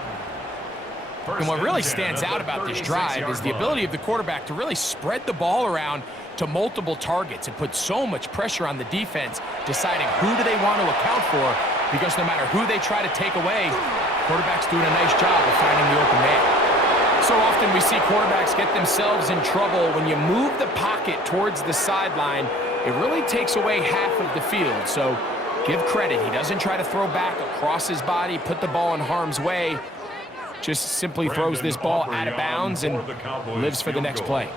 And what really stands out about this drive is the ability of the quarterback to really spread the ball around to multiple targets and put so much pressure on the defense, deciding who do they want to account for, because no matter who they try to take away, quarterback's doing a nice job of finding the open man. So often we see quarterbacks get themselves in trouble. When you move the pocket towards the sideline, it really takes away half of the field. So give credit. He doesn't try to throw back across his body, put the ball in harm's way. Just simply throws this ball out of bounds and lives for the next play.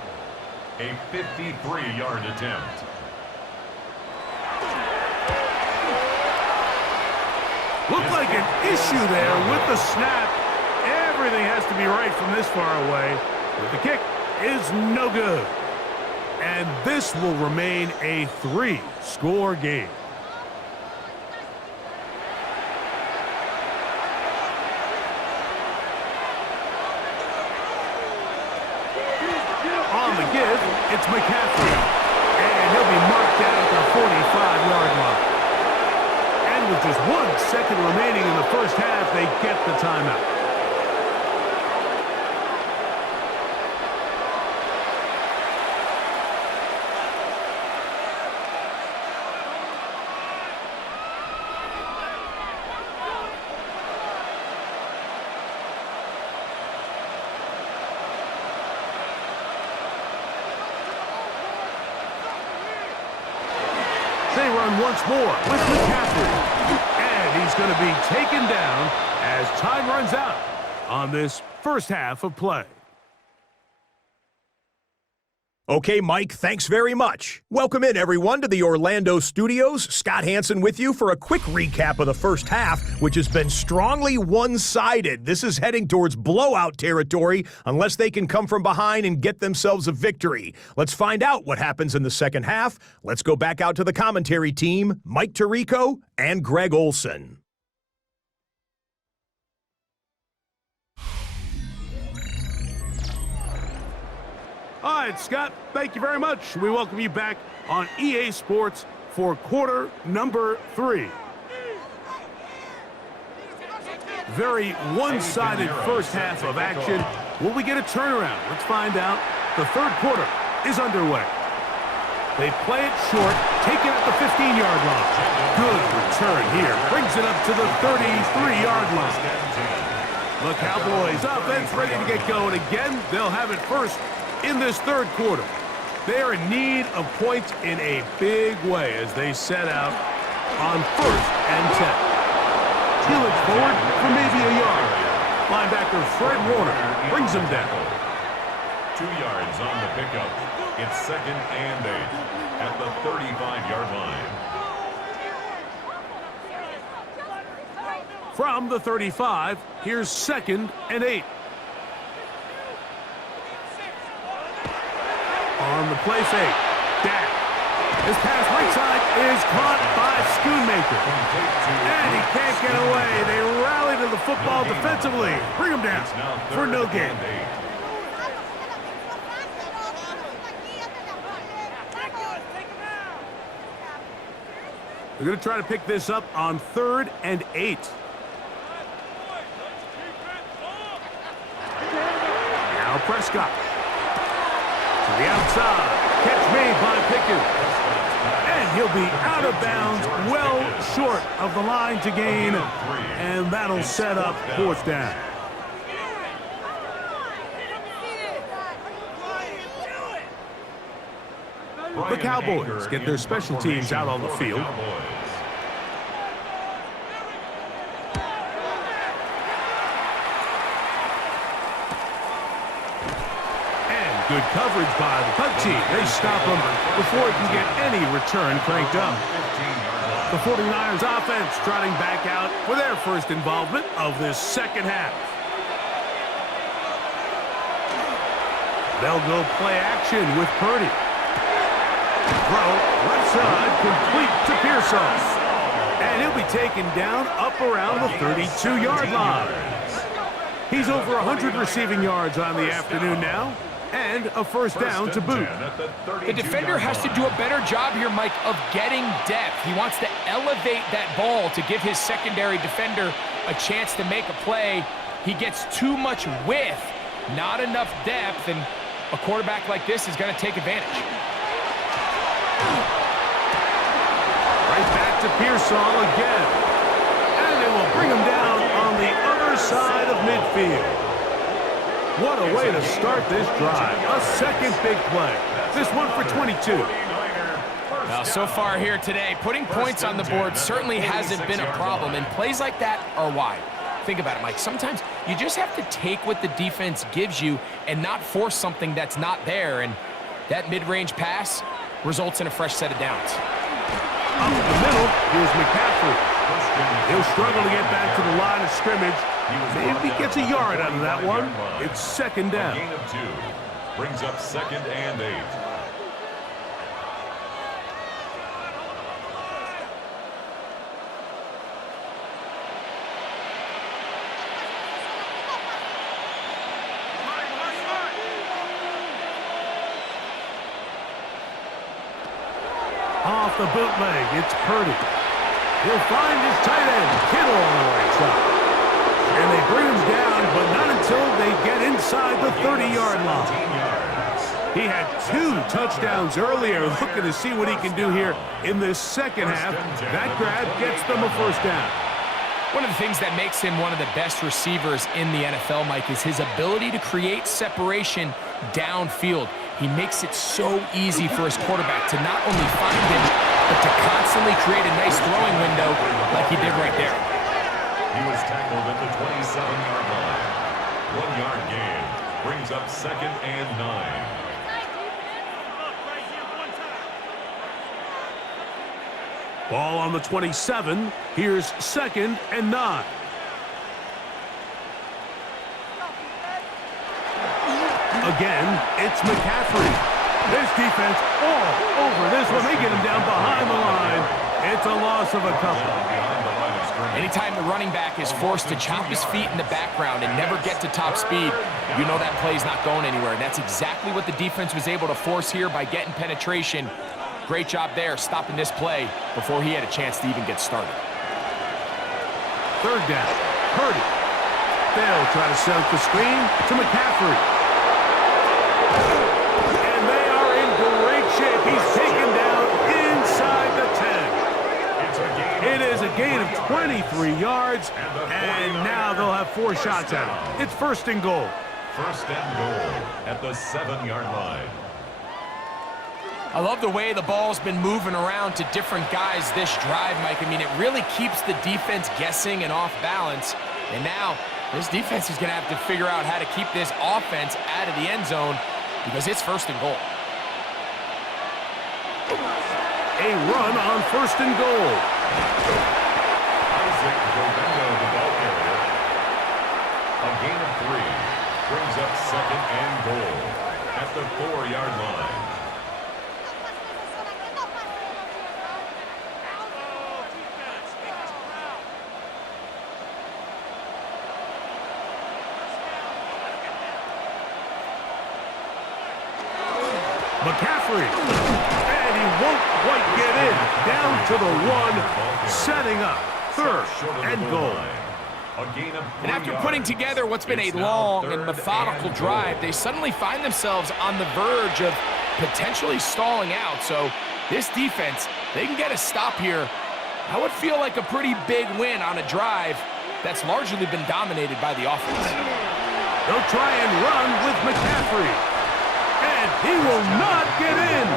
A 53-yard attempt. Looked like an issue there with the snap. Everything has to be right from this far away. But the kick is no good. And this will remain a 3-score game. It's McCaffrey. And he'll be marked down at the 45-yard line. And with just 1 second remaining in the first half, they get the timeout. They run once more with McCaffrey. And he's going to be taken down as time runs out on this first half of play. Okay, Mike, thanks very much. Welcome in, everyone, to the Orlando studios. Scott Hansen with you for a quick recap of the first half, which has been strongly one-sided. This is heading towards blowout territory unless they can come from behind and get themselves a victory. Let's find out what happens in the second half. Let's go back out to the commentary team, Mike Tirico and Greg Olson. All right, Scott, thank you very much. We welcome you back on EA Sports for quarter number 3. Very one-sided first half of action. Will we get a turnaround? Let's find out. The third quarter is underway. They play it short, take it at the 15-yard line. Good return here. Brings it up to the 33-yard line. The Cowboys offense ready to get going again. They'll have it first in this third quarter. They are in need of points in a big way as they set out on 1st and 10. Helix forward for maybe a yard. Linebacker Fred Warner brings him down. 2 yards on the pickup. It's 2nd and 8 at the 35-yard line. From the 35, here's 2nd and 8. On the play fake, Dak. His pass right side is caught by Schoonmaker. And he can't get away. They rally to the football defensively. Bring him down for no gain. They're going to try to pick this up on 3rd and 8. Now Prescott. To the outside. Catch made by Pickens. And he'll be out of bounds, well short of the line to gain. And that'll set up 4th down. The Cowboys get their special teams out on the field. Good coverage by the punt team. They stop him before he can get any return cranked up. The 49ers offense trotting back out for their first involvement of this second half. They'll go play action with Purdy. Throw left side complete to Pearson. And he'll be taken down up around the 32-yard line. He's over 100 receiving yards on the afternoon now. And a 1st down to boot. The defender has to do a better job here, Mike, of getting depth. He wants to elevate that ball to give his secondary defender a chance to make a play. He gets too much width, not enough depth, and a quarterback like this is going to take advantage. Right back to Pearson again. And it will bring him down on the other side of midfield. What a way to start this drive. A second big play. This one for 22. Now, so far here today, putting points on the board certainly hasn't been a problem, and plays like that are why. Think about it, Mike. Sometimes you just have to take what the defense gives you and not force something that's not there, and that mid-range pass results in a fresh set of downs. Up the middle, here's McCaffrey. He'll struggle to get back to the line of scrimmage. Maybe he gets a yard out of that one. It's 2nd down. A gain of 2 brings up 2nd and 8. the bootleg. It's Purdy. He'll find his tight end, Kittle, on the right side. And they bring him down, but not until they get inside the 30-yard line. He had 2 touchdowns earlier, looking to see what he can do here in this second half. That grab gets them a first down. One of the things that makes him one of the best receivers in the NFL, Mike, is his ability to create separation downfield. He makes it so easy for his quarterback to not only find him, but to constantly create a nice throwing window like he did right there. He was tackled at the 27-yard line. 1-yard gain brings up 2nd and 9. Ball on the 27. Here's 2nd and 9. Again, it's McCaffrey. This defense all over this one. They get him down behind the line. It's a loss of a couple. Anytime the running back is forced to chop his feet in the background and never get to top speed, you know that play's not going anywhere. And that's exactly what the defense was able to force here by getting penetration. Great job there, stopping this play before he had a chance to even get started. 3rd down. Purdy. They'll try to set up the screen to McCaffrey. And they are in great shape. He's taken down inside the 10. It is a gain of 23 yards, and now they'll have 4 shots at him. It's 1st and goal. 1st and goal at the 7-yard line. I love the way the ball's been moving around to different guys this drive, Mike. I mean, it really keeps the defense guessing and off balance. And now this defense is going to have to figure out how to keep this offense out of the end zone because it's 1st and goal. A run on 1st and goal. Isaac Gobendo, the ball carrier. A gain of 3 brings up 2nd and goal at the 4-yard line. McCaffrey, and he won't quite get in. Down to the 1, setting up 3rd and goal. And after putting together what's been a long and methodical drive, they suddenly find themselves on the verge of potentially stalling out. So this defense, they can get a stop here. That would feel like a pretty big win on a drive that's largely been dominated by the offense. They'll try and run with McCaffrey. And he will not get in.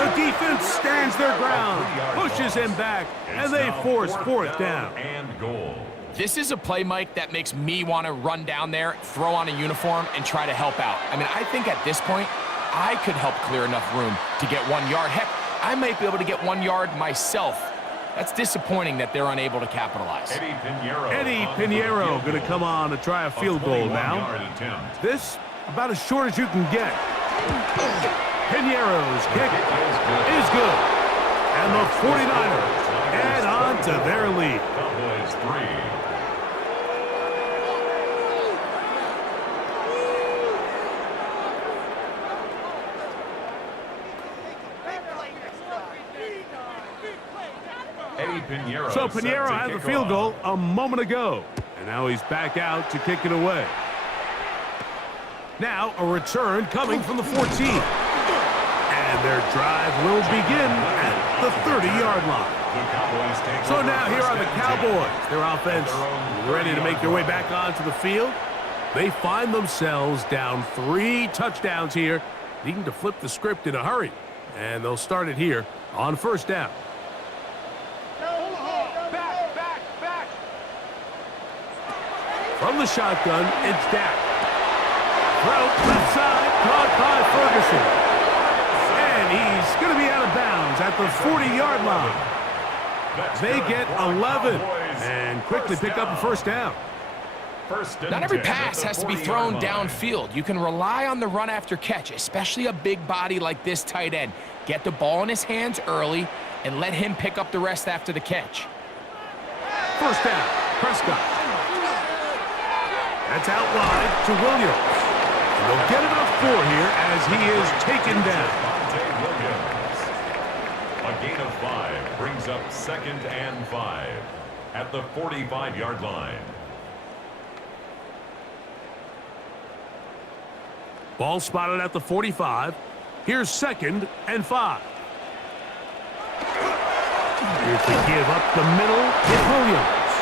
The defense stands their ground, pushes him back, and they force 4th down. And goal. This is a play, Mike, that makes me want to run down there, throw on a uniform, and try to help out. I mean, I think at this point, I could help clear enough room to get 1 yard. Heck, I might be able to get 1 yard myself. That's disappointing that they're unable to capitalize. Eddie Pinheiro going to come on to try a field goal now. This about as short as you can get. Pinheiro's kick is good. And the 49ers add on to their lead. Cowboys 3. So Pinheiro had the field goal a moment ago. And now he's back out to kick it away. Now a return coming from the 14. And their drive will begin at the 30-yard line. So now here are the Cowboys. Their offense ready to make their way back onto the field. They find themselves down 3 touchdowns here, needing to flip the script in a hurry. And they'll start it here on 1st down. From the shotgun, it's Dak. Route left side, caught by Ferguson. And he's going to be out of bounds at the 40-yard line. They get 11 and quickly pick up a 1st down. Not every pass has to be thrown downfield. You can rely on the run after catch, especially a big body like this tight end. Get the ball in his hands early and let him pick up the rest after the catch. 1st down, Prescott. That's out wide to Williams. And they'll get about 4 here as he is taken down. A A gain of 5 brings up 2nd and 5 at the 45-yard line. Ball spotted at the 45. Here's 2nd and 5. Here's the give up the middle with Williams.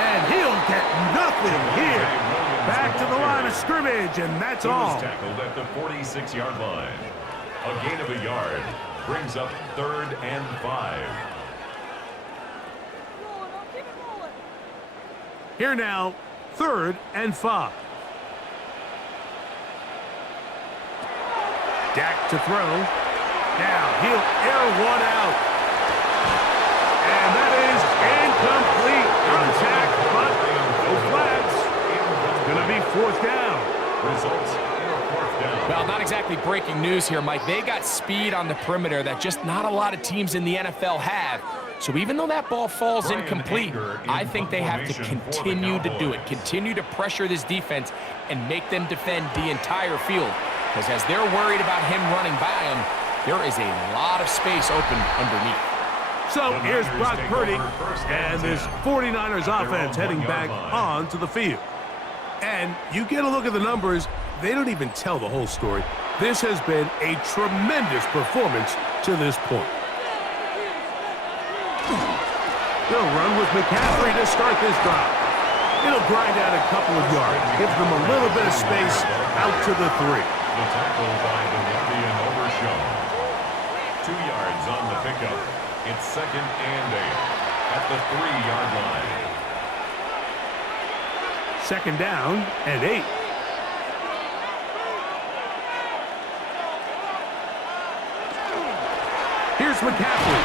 And he'll get nothing here. Back to the line of scrimmage, and that's all. He was tackled at the 46-yard line. A gain of a yard brings up 3rd and 5. Here now, 3rd and 5. Dak to throw. Now he'll air one out. And that is incomplete. Contact, but no flags. It's going to be 4th down. Results in a 4th down. Well, not exactly breaking news here, Mike. They got speed on the perimeter that just not a lot of teams in the NFL have. So even though that ball falls incomplete, I think they have to continue to do it. Continue to pressure this defense and make them defend the entire field. Because as they're worried about him running by them, there is a lot of space open underneath. So here's Brock Purdy and this 49ers offense heading back onto the field. And you get a look at the numbers, they don't even tell the whole story. This has been a tremendous performance to this point. They'll run with McCaffrey to start this drive. It'll grind out a couple of yards, gives them a little bit of space out to the 3. The tackle by Demarvion overshown. 2 yards on the pickup. It's 2nd and 8 at the 3-yard line. 2nd down and 8. Here's McCaffrey.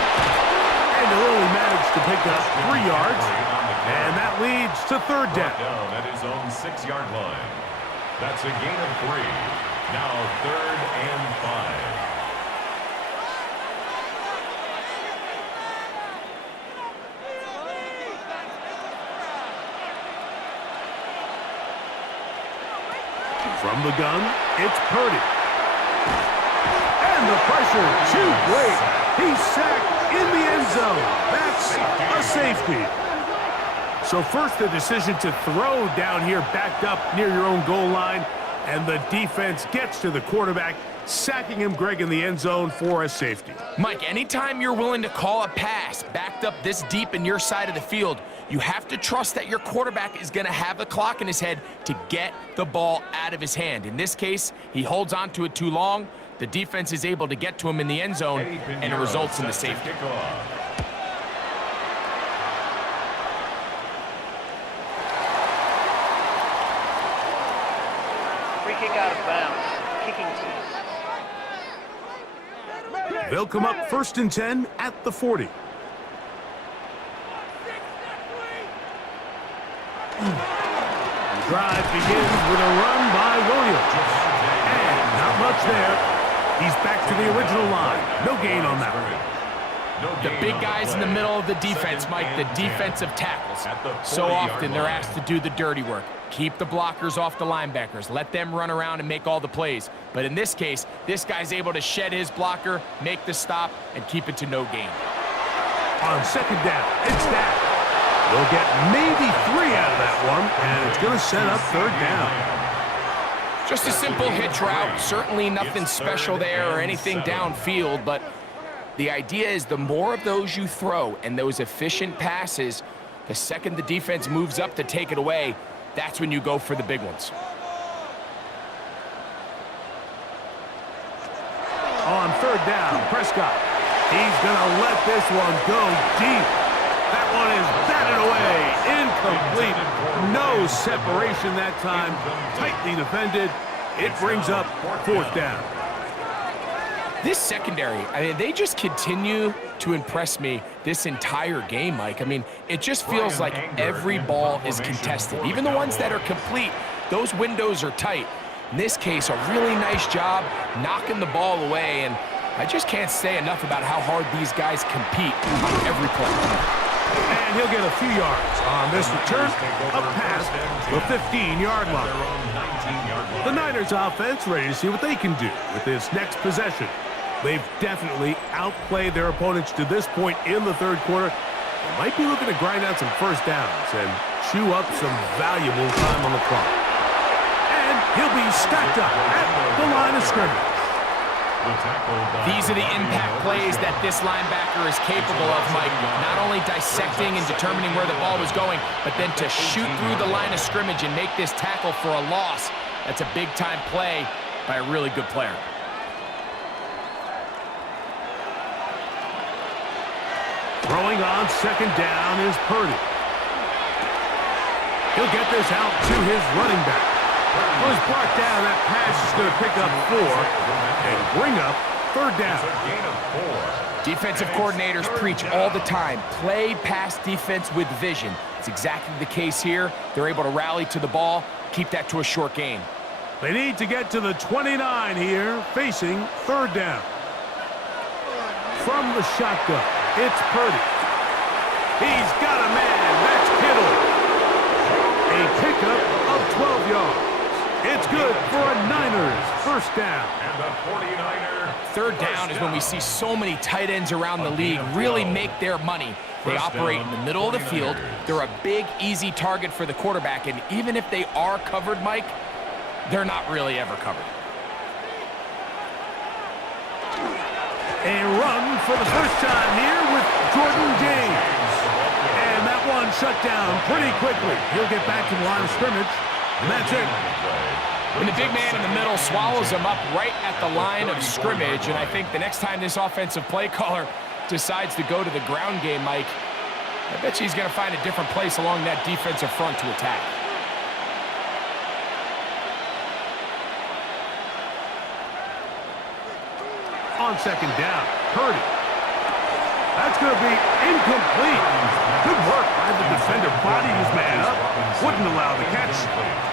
And he'll only manage to pick up 3 yards. And that leads to 3rd down. Down at his own 6-yard line. That's a gain of 3. Now 3rd and 5. From the gun, it's Purdy. And the pressure too great. He's sacked in the end zone. That's a safety. So first the decision to throw down here backed up near your own goal line. And the defense gets to the quarterback, sacking him, Greg, in the end zone for a safety. Mike, anytime you're willing to call a pass backed up this deep in your side of the field, you have to trust that your quarterback is going to have the clock in his head to get the ball out of his hand. In this case, he holds on to it too long. The defense is able to get to him in the end zone, and it results in the safety. Free kick out of bounds. Kicking team. They'll come up 1st and 10 at the 40. The drive begins with a run by Williams. And not much there. He's back to the original line. No gain on that one. The big guys in the middle of the defense, Mike, the defensive tackles. So often they're asked to do the dirty work. Keep the blockers off the linebackers. Let them run around and make all the plays. But in this case, this guy's able to shed his blocker, make the stop, and keep it to no gain. On 2nd down, it's Dak. They'll get maybe 3 out of that one, and it's going to set up 3rd down. Just a simple hitch route. Certainly nothing special there or anything downfield, but the idea is the more of those you throw and those efficient passes, the second the defense moves up to take it away, that's when you go for the big ones. On 3rd down, Prescott. He's going to let this one go deep. That one is batted away. Incomplete. No separation that time. Tightly defended. It brings up 4th down. This secondary, I mean, they just continue to impress me this entire game, Mike. I mean, it just feels like every ball is contested. Even the ones that are complete, those windows are tight. In this case, a really nice job knocking the ball away, and I just can't say enough about how hard these guys compete on every play. And he'll get a few yards on this return, up past the 15-yard line. The Niners offense ready to see what they can do with this next possession. They've definitely outplayed their opponents to this point in the third quarter. They might be looking to grind out some first downs and chew up some valuable time on the clock. And he'll be stacked up at the line of scrimmage. These are the impact plays that this linebacker is capable of, Mike. Not only dissecting and determining where the ball was going, but then to shoot through the line of scrimmage and make this tackle for a loss. That's a big-time play by a really good player. Throwing on second down is Purdy. He'll get this out to his running back. Well, he's brought down. That pass is going to pick up 4 and bring up third down. Defensive coordinators preach all the time, play pass defense with vision. It's exactly the case here. They're able to rally to the ball, keep that to a short gain. They need to get to the 29 here, facing third down. From the shotgun, it's Purdy. He's got a man. That's Kittle. A pickup of 12 yards. It's good for a Niners first down. And the 49er. Third down is when we see so many tight ends around the league really make their money. They operate in the middle of the field. They're a big, easy target for the quarterback, and even if they are covered, Mike, they're not really ever covered. A run for the first time here with Jordan James. And that one shut down pretty quickly. He'll get back to the line of scrimmage, and that's it. When the big man in the middle swallows him up right at the line of scrimmage, and I think the next time this offensive play caller decides to go to the ground game, Mike, I bet you he's going to find a different place along that defensive front to attack. On second down, Purdy. That's going to be incomplete. Good work by the defender. Bodied his man up. Wouldn't allow the catch.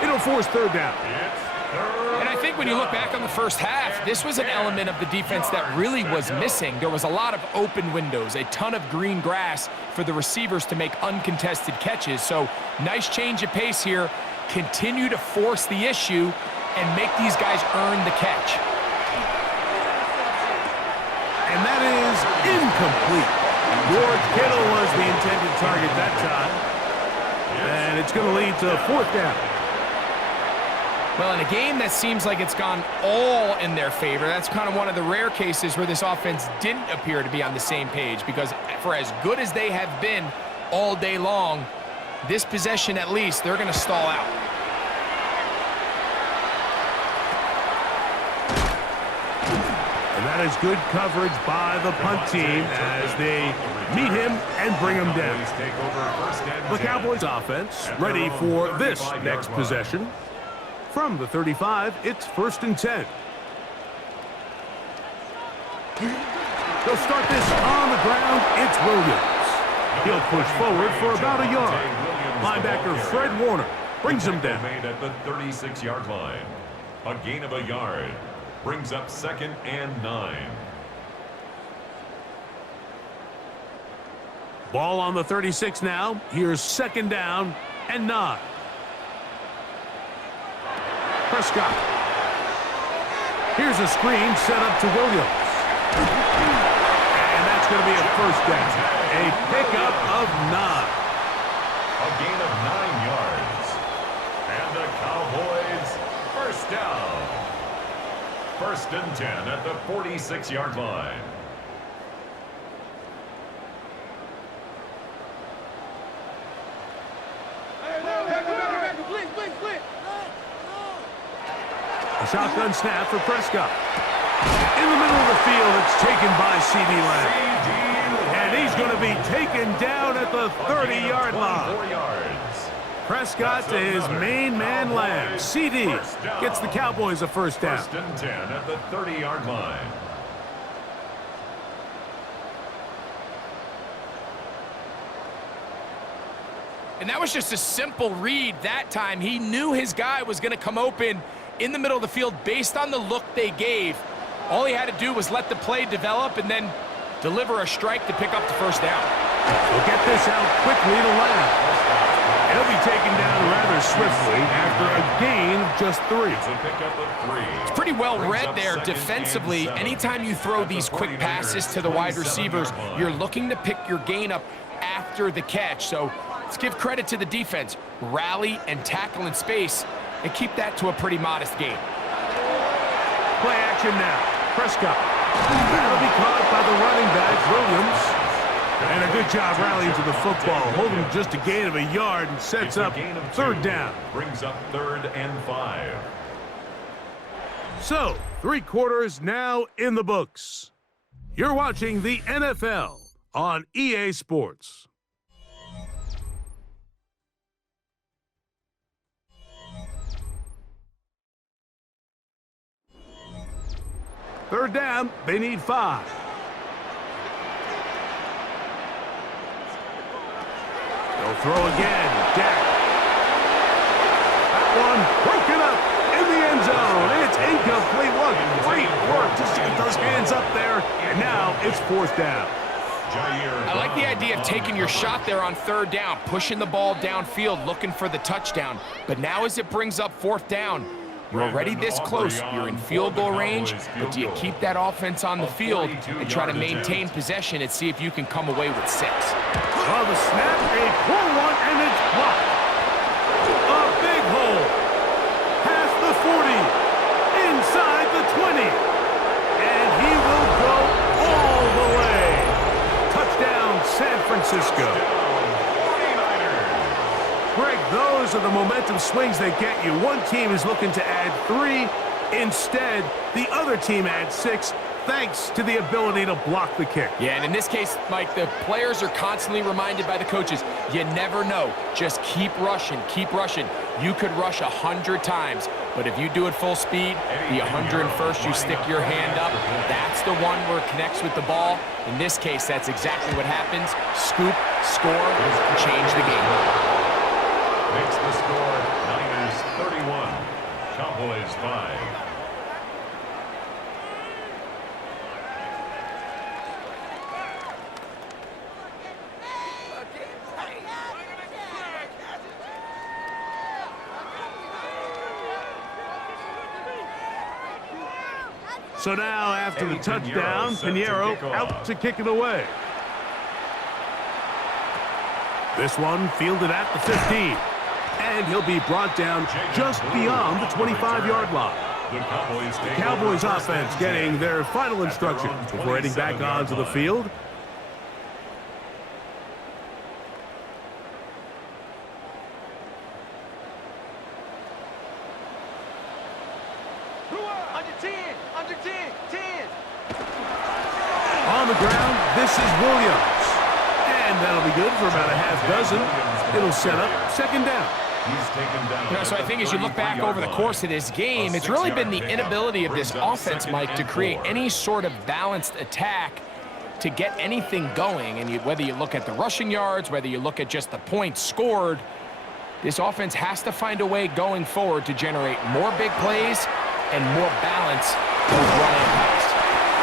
It'll force third down. And I think when you look back on the first half, this was an element of the defense that really was missing. There was a lot of open windows, a ton of green grass for the receivers to make uncontested catches. So nice change of pace here. Continue to force the issue and make these guys earn the catch. And that is incomplete. George Kittle was the intended target that time. And it's going to lead to fourth down. Well, in a game that seems like it's gone all in their favor, that's kind of one of the rare cases where this offense didn't appear to be on the same page, because for as good as they have been all day long, this possession at least, they're going to stall out. And that is good coverage by the punt team as they meet him and bring him down. The Cowboys offense ready for this next possession. From the 35, it's 1st and 10. They'll start this on the ground. It's Williams. He'll push forward for about a yard. Linebacker Fred Warner brings him down. Made at the 36-yard line. A gain of a yard. Brings up 2nd and 9. Ball on the 36 now. Here's 2nd down and 9. Prescott. Here's a screen set up to Williams. And that's going to be a first down. A pickup of 9. A gain of 9 yards. And the Cowboys first down. 1st and 10 at the 46-yard line. A shotgun snap for Prescott. In the middle of the field, it's taken by C.D. Lamb. And he's going to be taken down at the 30-yard line. 4 yards. Prescott to his main man Lamb. C.D. gets the Cowboys a first down. 1st and 10 at the 30-yard line. And that was just a simple read that time. He knew his guy was going to come open in the middle of the field based on the look they gave. All he had to do was let the play develop and then deliver a strike to pick up the first down. We'll get this out quickly to Lamb. He'll be taken down rather swiftly after a gain of just 3. It's a pickup of 3. It's pretty well read there defensively. Anytime you throw these quick passes to the wide receivers, you're looking to pick your gain up after the catch. So let's give credit to the defense. Rally and tackle in space and keep that to a pretty modest gain. Play action now. Prescott. That'll be caught by the running back, Williams. And a good job rallying to the football, holding just a gain of a yard and sets up 3rd down. Brings up 3rd and 5. So, 3 quarters now in the books. You're watching the NFL on EA Sports. Third down, they need 5. They'll throw again. Dak. That one broken up in the end zone. It's incomplete. What great work. Just get those hands up there. And now it's 4th down. I like the idea of taking your shot there on 3rd down, pushing the ball downfield, looking for the touchdown. But now as it brings up 4th down, you're already this close. You're in field goal range, but do you keep that offense on the field and try to maintain possession and see if you can come away with 6? Well, the snap, a poor one, and it's blocked. A big hole. Past the 40. Inside the 20. And he will go all the way. Touchdown, San Francisco. Greg, those are the momentum swings that get you. One team is looking to add 3. Instead, the other team adds 6, thanks to the ability to block the kick. Yeah, and in this case, Mike, the players are constantly reminded by the coaches, you never know. Just keep rushing, keep rushing. You could rush 100 times, but if you do it full speed, the 101st, you stick your hand up. That's the one where it connects with the ball. In this case, that's exactly what happens. Scoop, score, change the game. Makes the score Niners 31, Cowboys 5. So now, after the touchdown, Pinheiro out to kick it away. This one fielded at the 15. And he'll be brought down just beyond the 25-yard line. The Cowboys offense getting their final instructions before heading back onto the field. On the ground, this is Williams. And that'll be good for about a half dozen. It'll set up 2nd down. So I think as you look back over the course of this game, it's really been the inability of this offense, Mike, to create any sort of balanced attack to get anything going. And whether you look at the rushing yards, whether you look at just the points scored, this offense has to find a way going forward to generate more big plays and more balance with run and pass.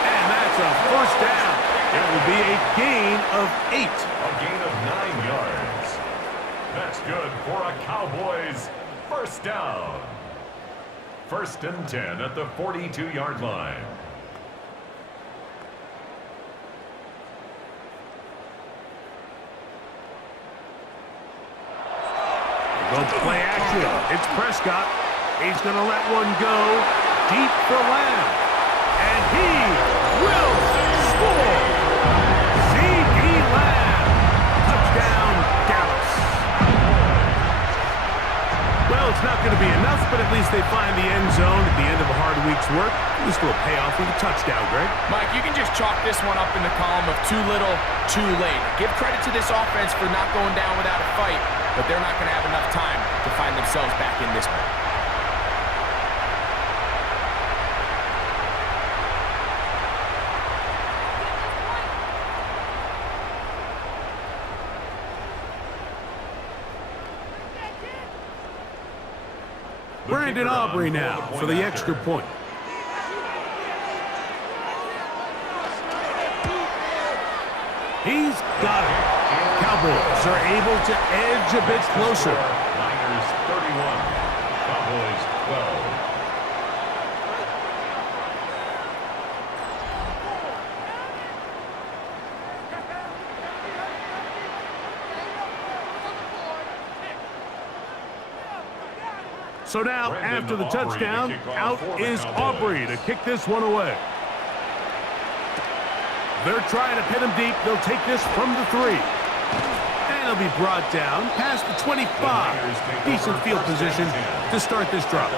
And that's a 1st down. It will be a gain of 8. A gain of 9 yards. That's good for a Cowboys 1st down. 1st and 10 at the 42-yard line. Go play action. It's Prescott. He's going to let one go deep for Lamb. And he will score. C.D. Lamb. Touchdown, Dallas. Well, it's not going to be enough, but at least they find the end zone at the end of a hard week's work. This will pay off with a touchdown, Greg. Mike, you can just chalk this one up in the column of too little, too late. Give credit to this offense for not going down without a fight, but they're not going to have enough time to find themselves back in this one. Brandon Aubrey now for the extra point. He's got it. Cowboys are able to edge a bit closer. Niners 31, So now, after the touchdown, out is Aubrey to kick this one away. They're trying to pin him deep. They'll take this from the 3. And it'll be brought down past the 25. Decent field position to start this drive.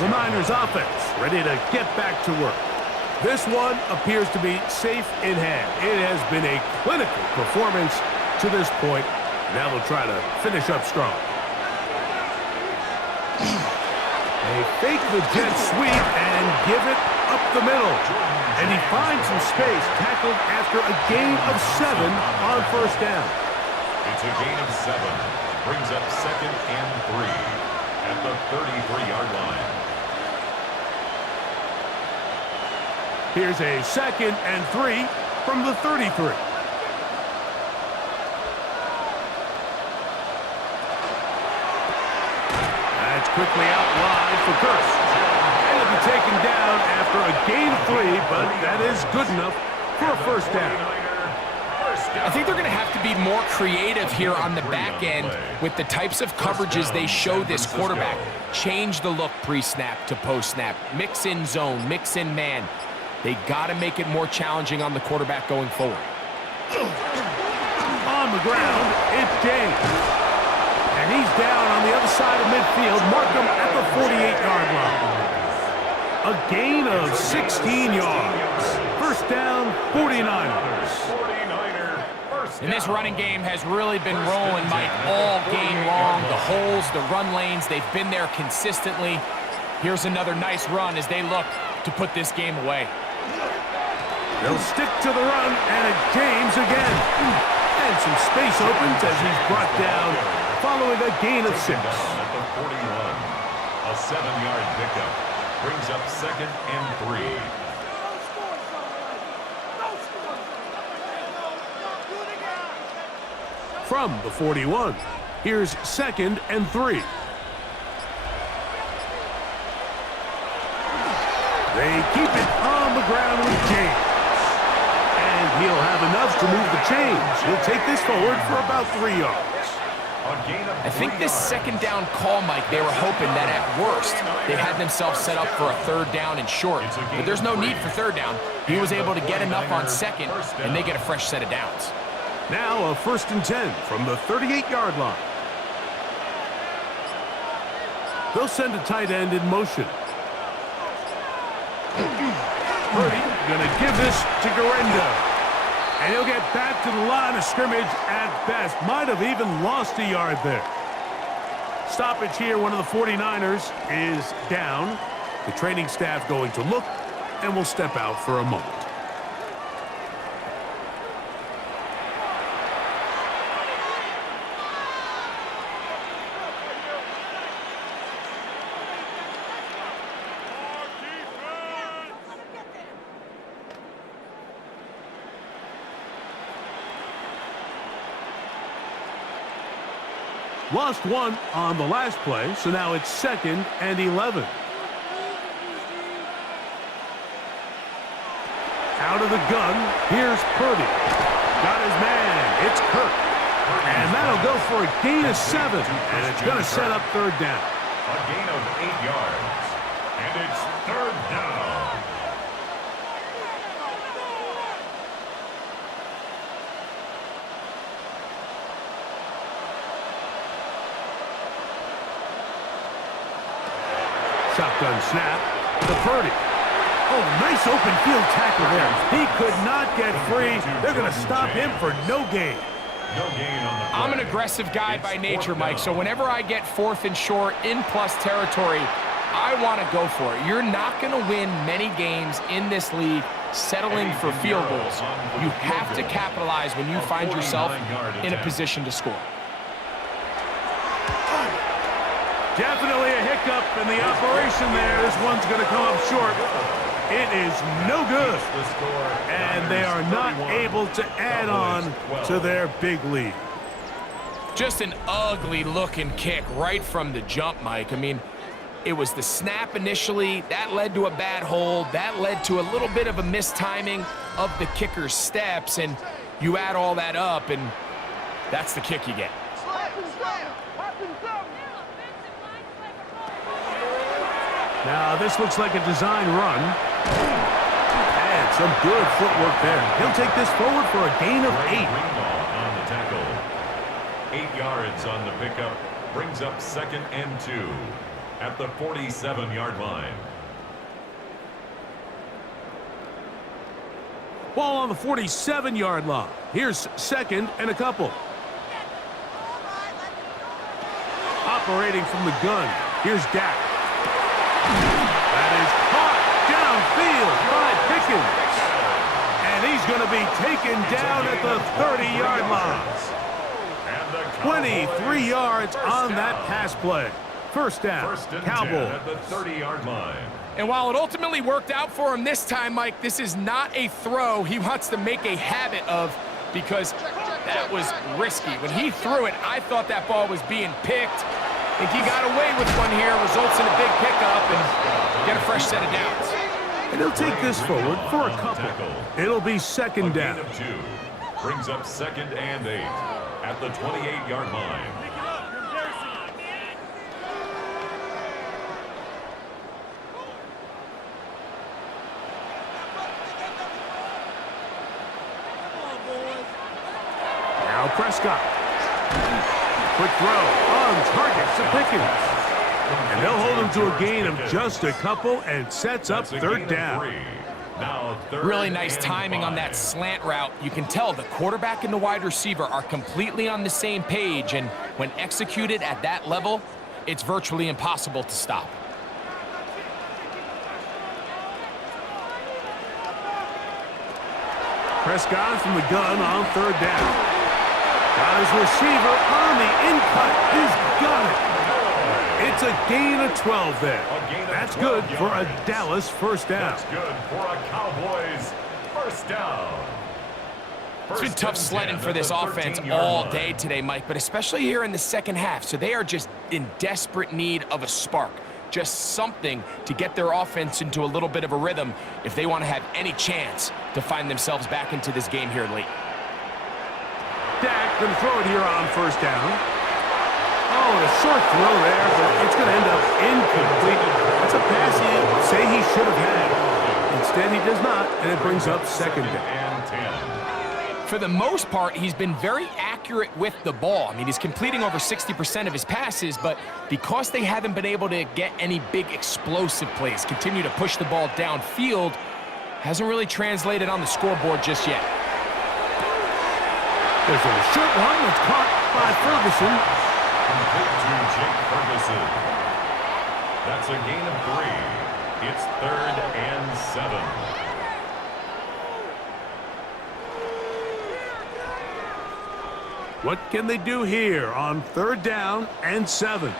The Niners offense ready to get back to work. This one appears to be safe in hand. It has been a clinical performance to this point. Now they'll try to finish up strong. They fake the jet sweep and give it up the middle. And he finds some space, tackled after a gain of 7 on first down. It's a gain of 7. Brings up 2nd and 3 at the 33-yard line. Here's a 2nd and 3 from the 33. That's quickly out wide for Kurtz. And it'll be taken down after a gain of 3, but that is good enough for a first down. I think they're going to have to be more creative here on the back end with the types of coverages they show this quarterback. Change the look pre-snap to post-snap. Mix in zone, mix in man. They got to make it more challenging on the quarterback going forward. On the ground, it's James. And he's down on the other side of midfield. Mark him at the 48-yard line. A gain of 16 yards. First down, 49ers. And this running game has really been rolling, Mike, all game long. The holes, the run lanes, they've been there consistently. Here's another nice run as they look to put this game away. They'll stick to the run, and it's James again. And some space opens as he's brought down following a gain of 6. At the 41, a 7-yard pickup brings up 2nd and 3. From the 41, here's 2nd and 3. They keep it on the ground with James. And he'll have enough to move the chains. He'll take this forward for about 3 yards. I think this second down call, Mike, they were hoping that at worst they had themselves set up for a 3rd down and short. But there's no need for 3rd down. He was able to get enough on 2nd, and they get a fresh set of downs. Now a 1st and 10 from the 38-yard line. They'll send a tight end in motion. Purdy going to give this to Garendo. And he'll get back to the line of scrimmage at best. Might have even lost a yard there. Stoppage here. One of the 49ers is down. The training staff going to look and will step out for a moment. Lost 1 on the last play, so now it's 2nd and 11. Out of the gun, here's Purdy. Got his man, it's Kirk. And that'll go for a gain of 7, and it's going to set up 3rd down. A gain of 8 yards, and it's 3rd down. Shotgun snap to Purdy. Oh, nice open field tackle there. He could not get free. They're going to stop him for no gain. No gain on the play. I'm an aggressive guy by nature, Mike, so whenever I get 4th and short in plus territory, I want to go for it. You're not going to win many games in this league settling for field goals. You have to capitalize when you find yourself in a position to score. Definitely a hiccup in the operation there. This one's going to come up short. It is no good. And they are not able to add on to their big lead. Just an ugly-looking kick right from the jump, Mike. I mean, it was the snap initially. That led to a bad hold. That led to a little bit of a mistiming of the kicker's steps. And you add all that up, and that's the kick you get. Now, this looks like a design run. And some good footwork there. He'll take this forward for a gain of 8. Greenlaw on the tackle. 8 yards on the pickup. Brings up 2nd and 2 at the 47-yard line. Ball on the 47-yard line. Here's 2nd and a couple. Operating from the gun. Here's Dak. That is caught downfield by Pickens. And he's going to be taken down at the 30-yard line. 23 yards on that pass play. First down, First and 10 Cowboys. at the 30-yard line. And while it ultimately worked out for him this time, Mike, this is not a throw he wants to make a habit of because that was risky. When he threw it, I thought that ball was being picked. I think he got away with one here, results in a big pickup, and get a fresh set of downs. And he'll take this forward for a couple. It'll be 2nd down. A gain of 2. Brings up 2nd and 8 at the 28-yard line. Now Prescott. Quick throw on target to Pickens. And they'll hold him to a gain of just a couple and sets up 3rd down. Now 3rd Really nice and timing on 5. that slant route. You can tell the quarterback and the wide receiver are completely on the same page, and when executed at that level, it's virtually impossible to stop. Prescott from the gun on 3rd down. Got his receiver on the in-cut. He's got it. It's a gain of 12 there. That's good for a Dallas first down. That's good for a Cowboys first down. It's been tough sledding for this offense all day today, Mike, but especially here in the second half. So they are just in desperate need of a spark. Just something to get their offense into a little bit of a rhythm if they want to have any chance to find themselves back into this game here late. Dak going to throw it here on 1st down. Oh, a short throw there, but it's going to end up incomplete. That's a pass he'd say he should have had. Instead, he does not, and it brings up 2nd down. And 10. For the most part, he's been very accurate with the ball. I mean, he's completing over 60% of his passes, but because they haven't been able to get any big explosive plays, continue to push the ball downfield, hasn't really translated on the scoreboard just yet. There's a short one that's caught by Ferguson. Complete to Jake Ferguson. That's a gain of 3. It's 3rd and 7. What can they do here on 3rd down and 7?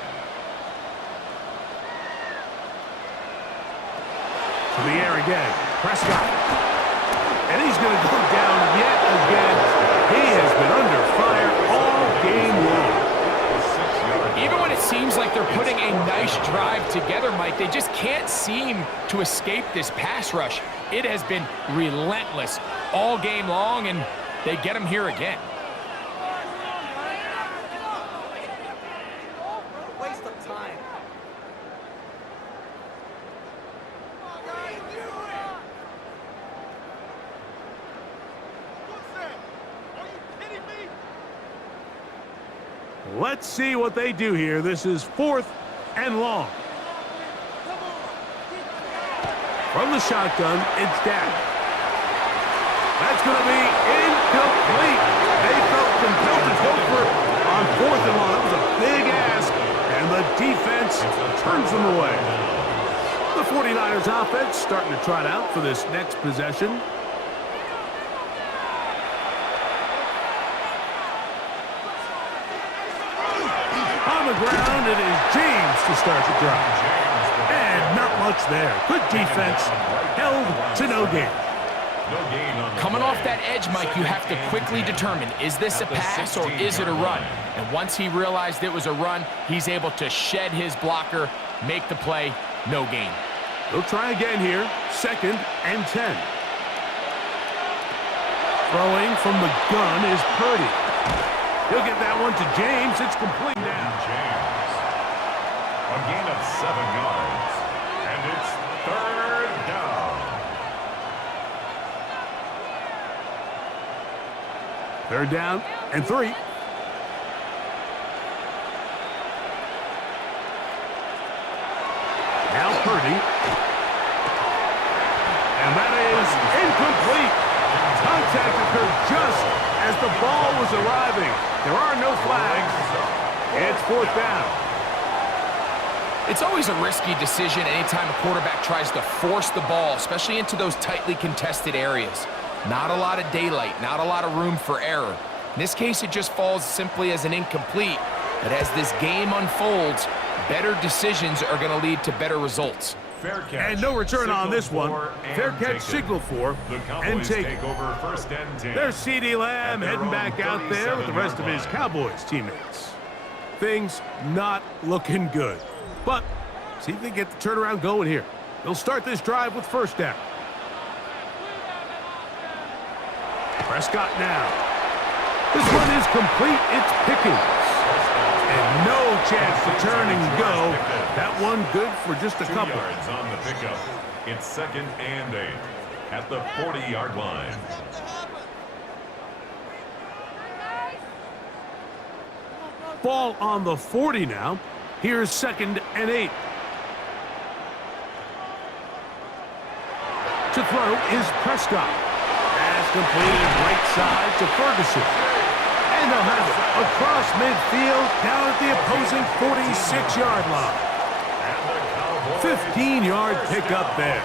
To the air again. Prescott. And he's going to go down yet again. He has been under fire all game long. Even when it seems like they're putting a nice drive together, Mike, they just can't seem to escape this pass rush. It has been relentless all game long, and they get him here again. Waste of time. Let's see what they do here. This is 4th and long. From the shotgun, it's Dak. That's going to be incomplete. They felt compelled to go for it on 4th and long. That was a big ask, and the defense turns them away. The 49ers offense starting to trot out for this next possession. On the ground, it is James to start the drive. And not much there. Good defense. Held to no gain. Coming off that edge, Mike, you have to quickly determine, is this a pass or is it a run? And once he realized it was a run, he's able to shed his blocker, make the play, no gain. They'll try again here. 2nd and 10. Throwing from the gun is Purdy. He'll get that one to James. It's complete now. James. A gain of 7 yards. And And it's third down. Third down and 3. Now Purdy. And that is incomplete. Contact occurred just as the ball was arriving. There are no flags. It's fourth down. It's always a risky decision anytime a quarterback tries to force the ball, especially into those tightly contested areas. Not a lot of daylight, not a lot of room for error. In this case, it just falls simply as an incomplete. But as this game unfolds, better decisions are going to lead to better results. Fair catch. And no return on this one. Fair catch taken. signal for The and Cowboys take. take over first and 10. There's C.D. Lamb At their heading own back out there with the rest of his 37-yard Cowboys teammates. Things not looking good. But see if they get the turnaround going here. They'll start this drive with first down. Prescott now. This one is complete. It's Pickens. And no chance to turn and go. That one good for just a 2 couple. yards on the pickup. It's second and 8 at the 40-yard line. Ball on the 40 now. Here's second and 8. To throw is Prescott. Pass completed right side to Ferguson. And they'll have it across midfield down at the opposing 46-yard line. 15-yard pickup there.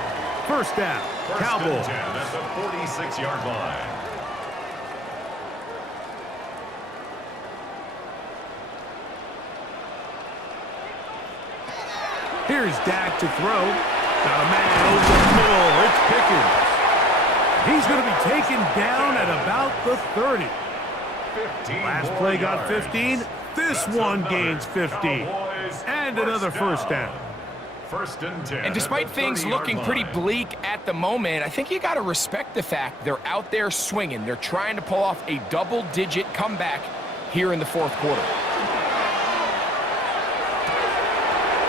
First down, First Cowboys. and 10 at the 46-yard line. Here's Dak to throw. Got a man over the middle. It's Pickens. He's going to be taken down at about the 30. 15 Last more play got yards. 15. This That's one another gains 15. Cowboys And another first down. First and 10. And despite at the things 30-yard looking pretty line. bleak at the moment, I think you got to respect the fact they're out there swinging. They're trying to pull off a double-digit comeback here in the fourth quarter.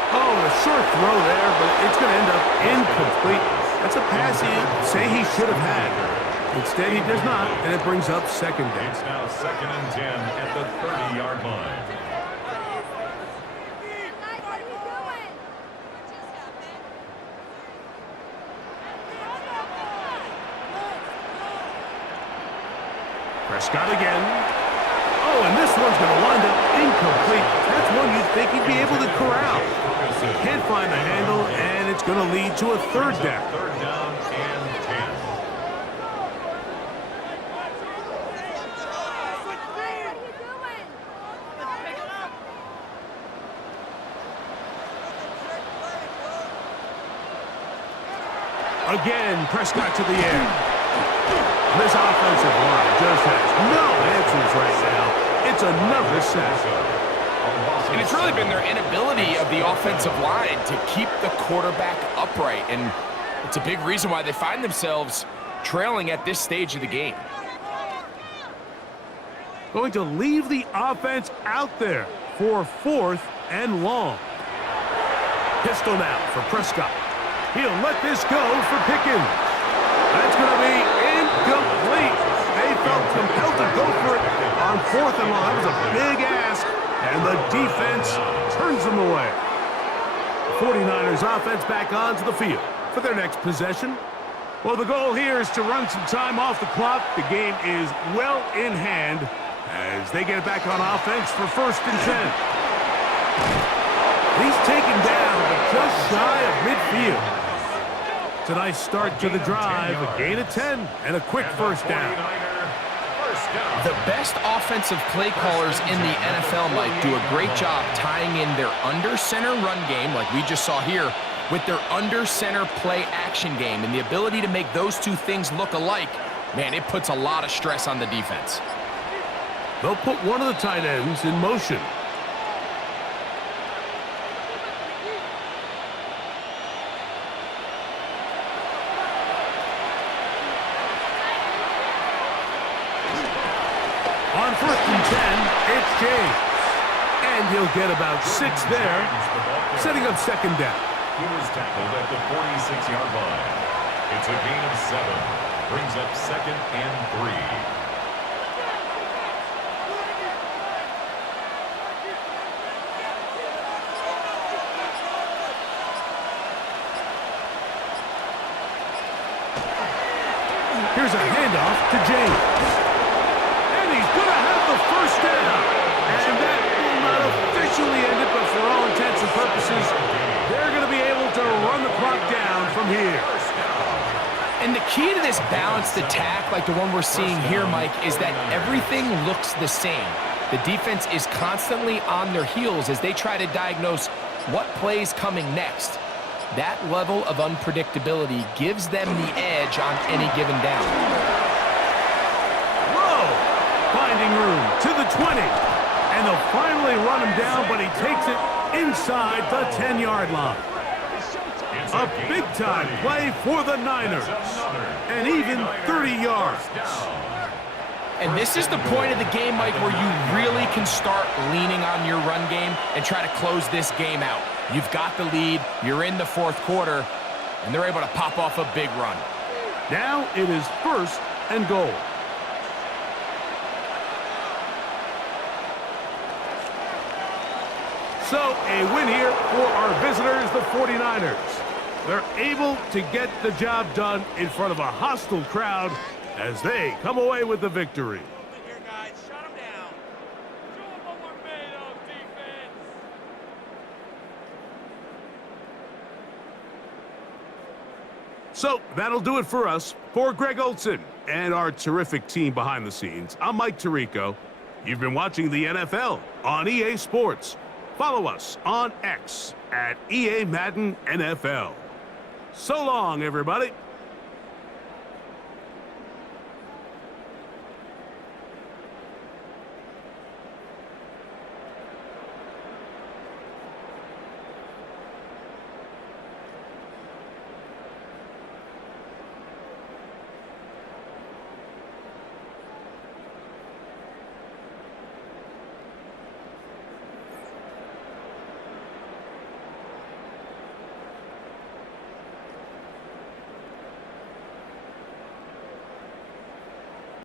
Oh, a short throw there, but it's going to end up incomplete. That's a pass he'd say he should have had. Instead, he does not, and it brings up second down. It's now second and 10 at the 30-yard line. Prescott again. Oh, and this one's going to wind up incomplete. That's one you'd think he'd be able to corral. Can't find the handle, and it's going to lead to a third down. Third down and 10. Again, Prescott to the air. This offensive line just has no answers right now. It's another sack. And it's really been their inability of the offensive line to keep the quarterback upright. And it's a big reason why they find themselves trailing at this stage of the game. Going to leave the offense out there for fourth and long. Pistol now for Prescott. He'll let this go for Pickens. That's going to be incomplete. They felt compelled to go for it on fourth and long. That was a big ask, and the defense turns them away. 49ers offense back onto the field for their next possession. Well, the goal here is to run some time off the clock. The game is well in hand as they get back on offense for first and 10. He's taken down, but just shy of midfield. It's a nice start to the drive, a gain of 10, and a quick first down. The best offensive play callers in the NFL, Mike, do a great job tying in their under-center run game, like we just saw here, with their under-center play action game. And the ability to make those two things look alike, man, it puts a lot of stress on the defense. They'll put one of the tight ends in motion. On first and 10, it's James. And he'll get about 6 there, setting up second down. He was tackled at the 46-yard line. It's a gain of 7. Brings up 2nd and 3. Here's a handoff to James. And he's going to have the first down. And that will not officially end it, but for all intents and purposes, they're going to be able to run the clock down from here. And the key to this balanced attack, like the one we're seeing here, Mike, is that everything looks the same. The defense is constantly on their heels as they try to diagnose what play's coming next. That level of unpredictability gives them the edge on any given down. Whoa! Finding room to the 20. And they'll finally run him down, but he takes it inside the 10-yard line. A big-time play for the Niners. And even 30 yards. And this is the point of the game, Mike, where you really can start leaning on your run game and try to close this game out. You've got the lead, you're in the fourth quarter, and they're able to pop off a big run. Now it is 1st and goal. So a win here for our visitors, the 49ers. They're able to get the job done in front of a hostile crowd as they come away with the victory. So that'll do it for us. For Greg Olson and our terrific team behind the scenes, I'm Mike Tirico. You've been watching the NFL on EA Sports. Follow us on X at EA Madden NFL. So long, everybody.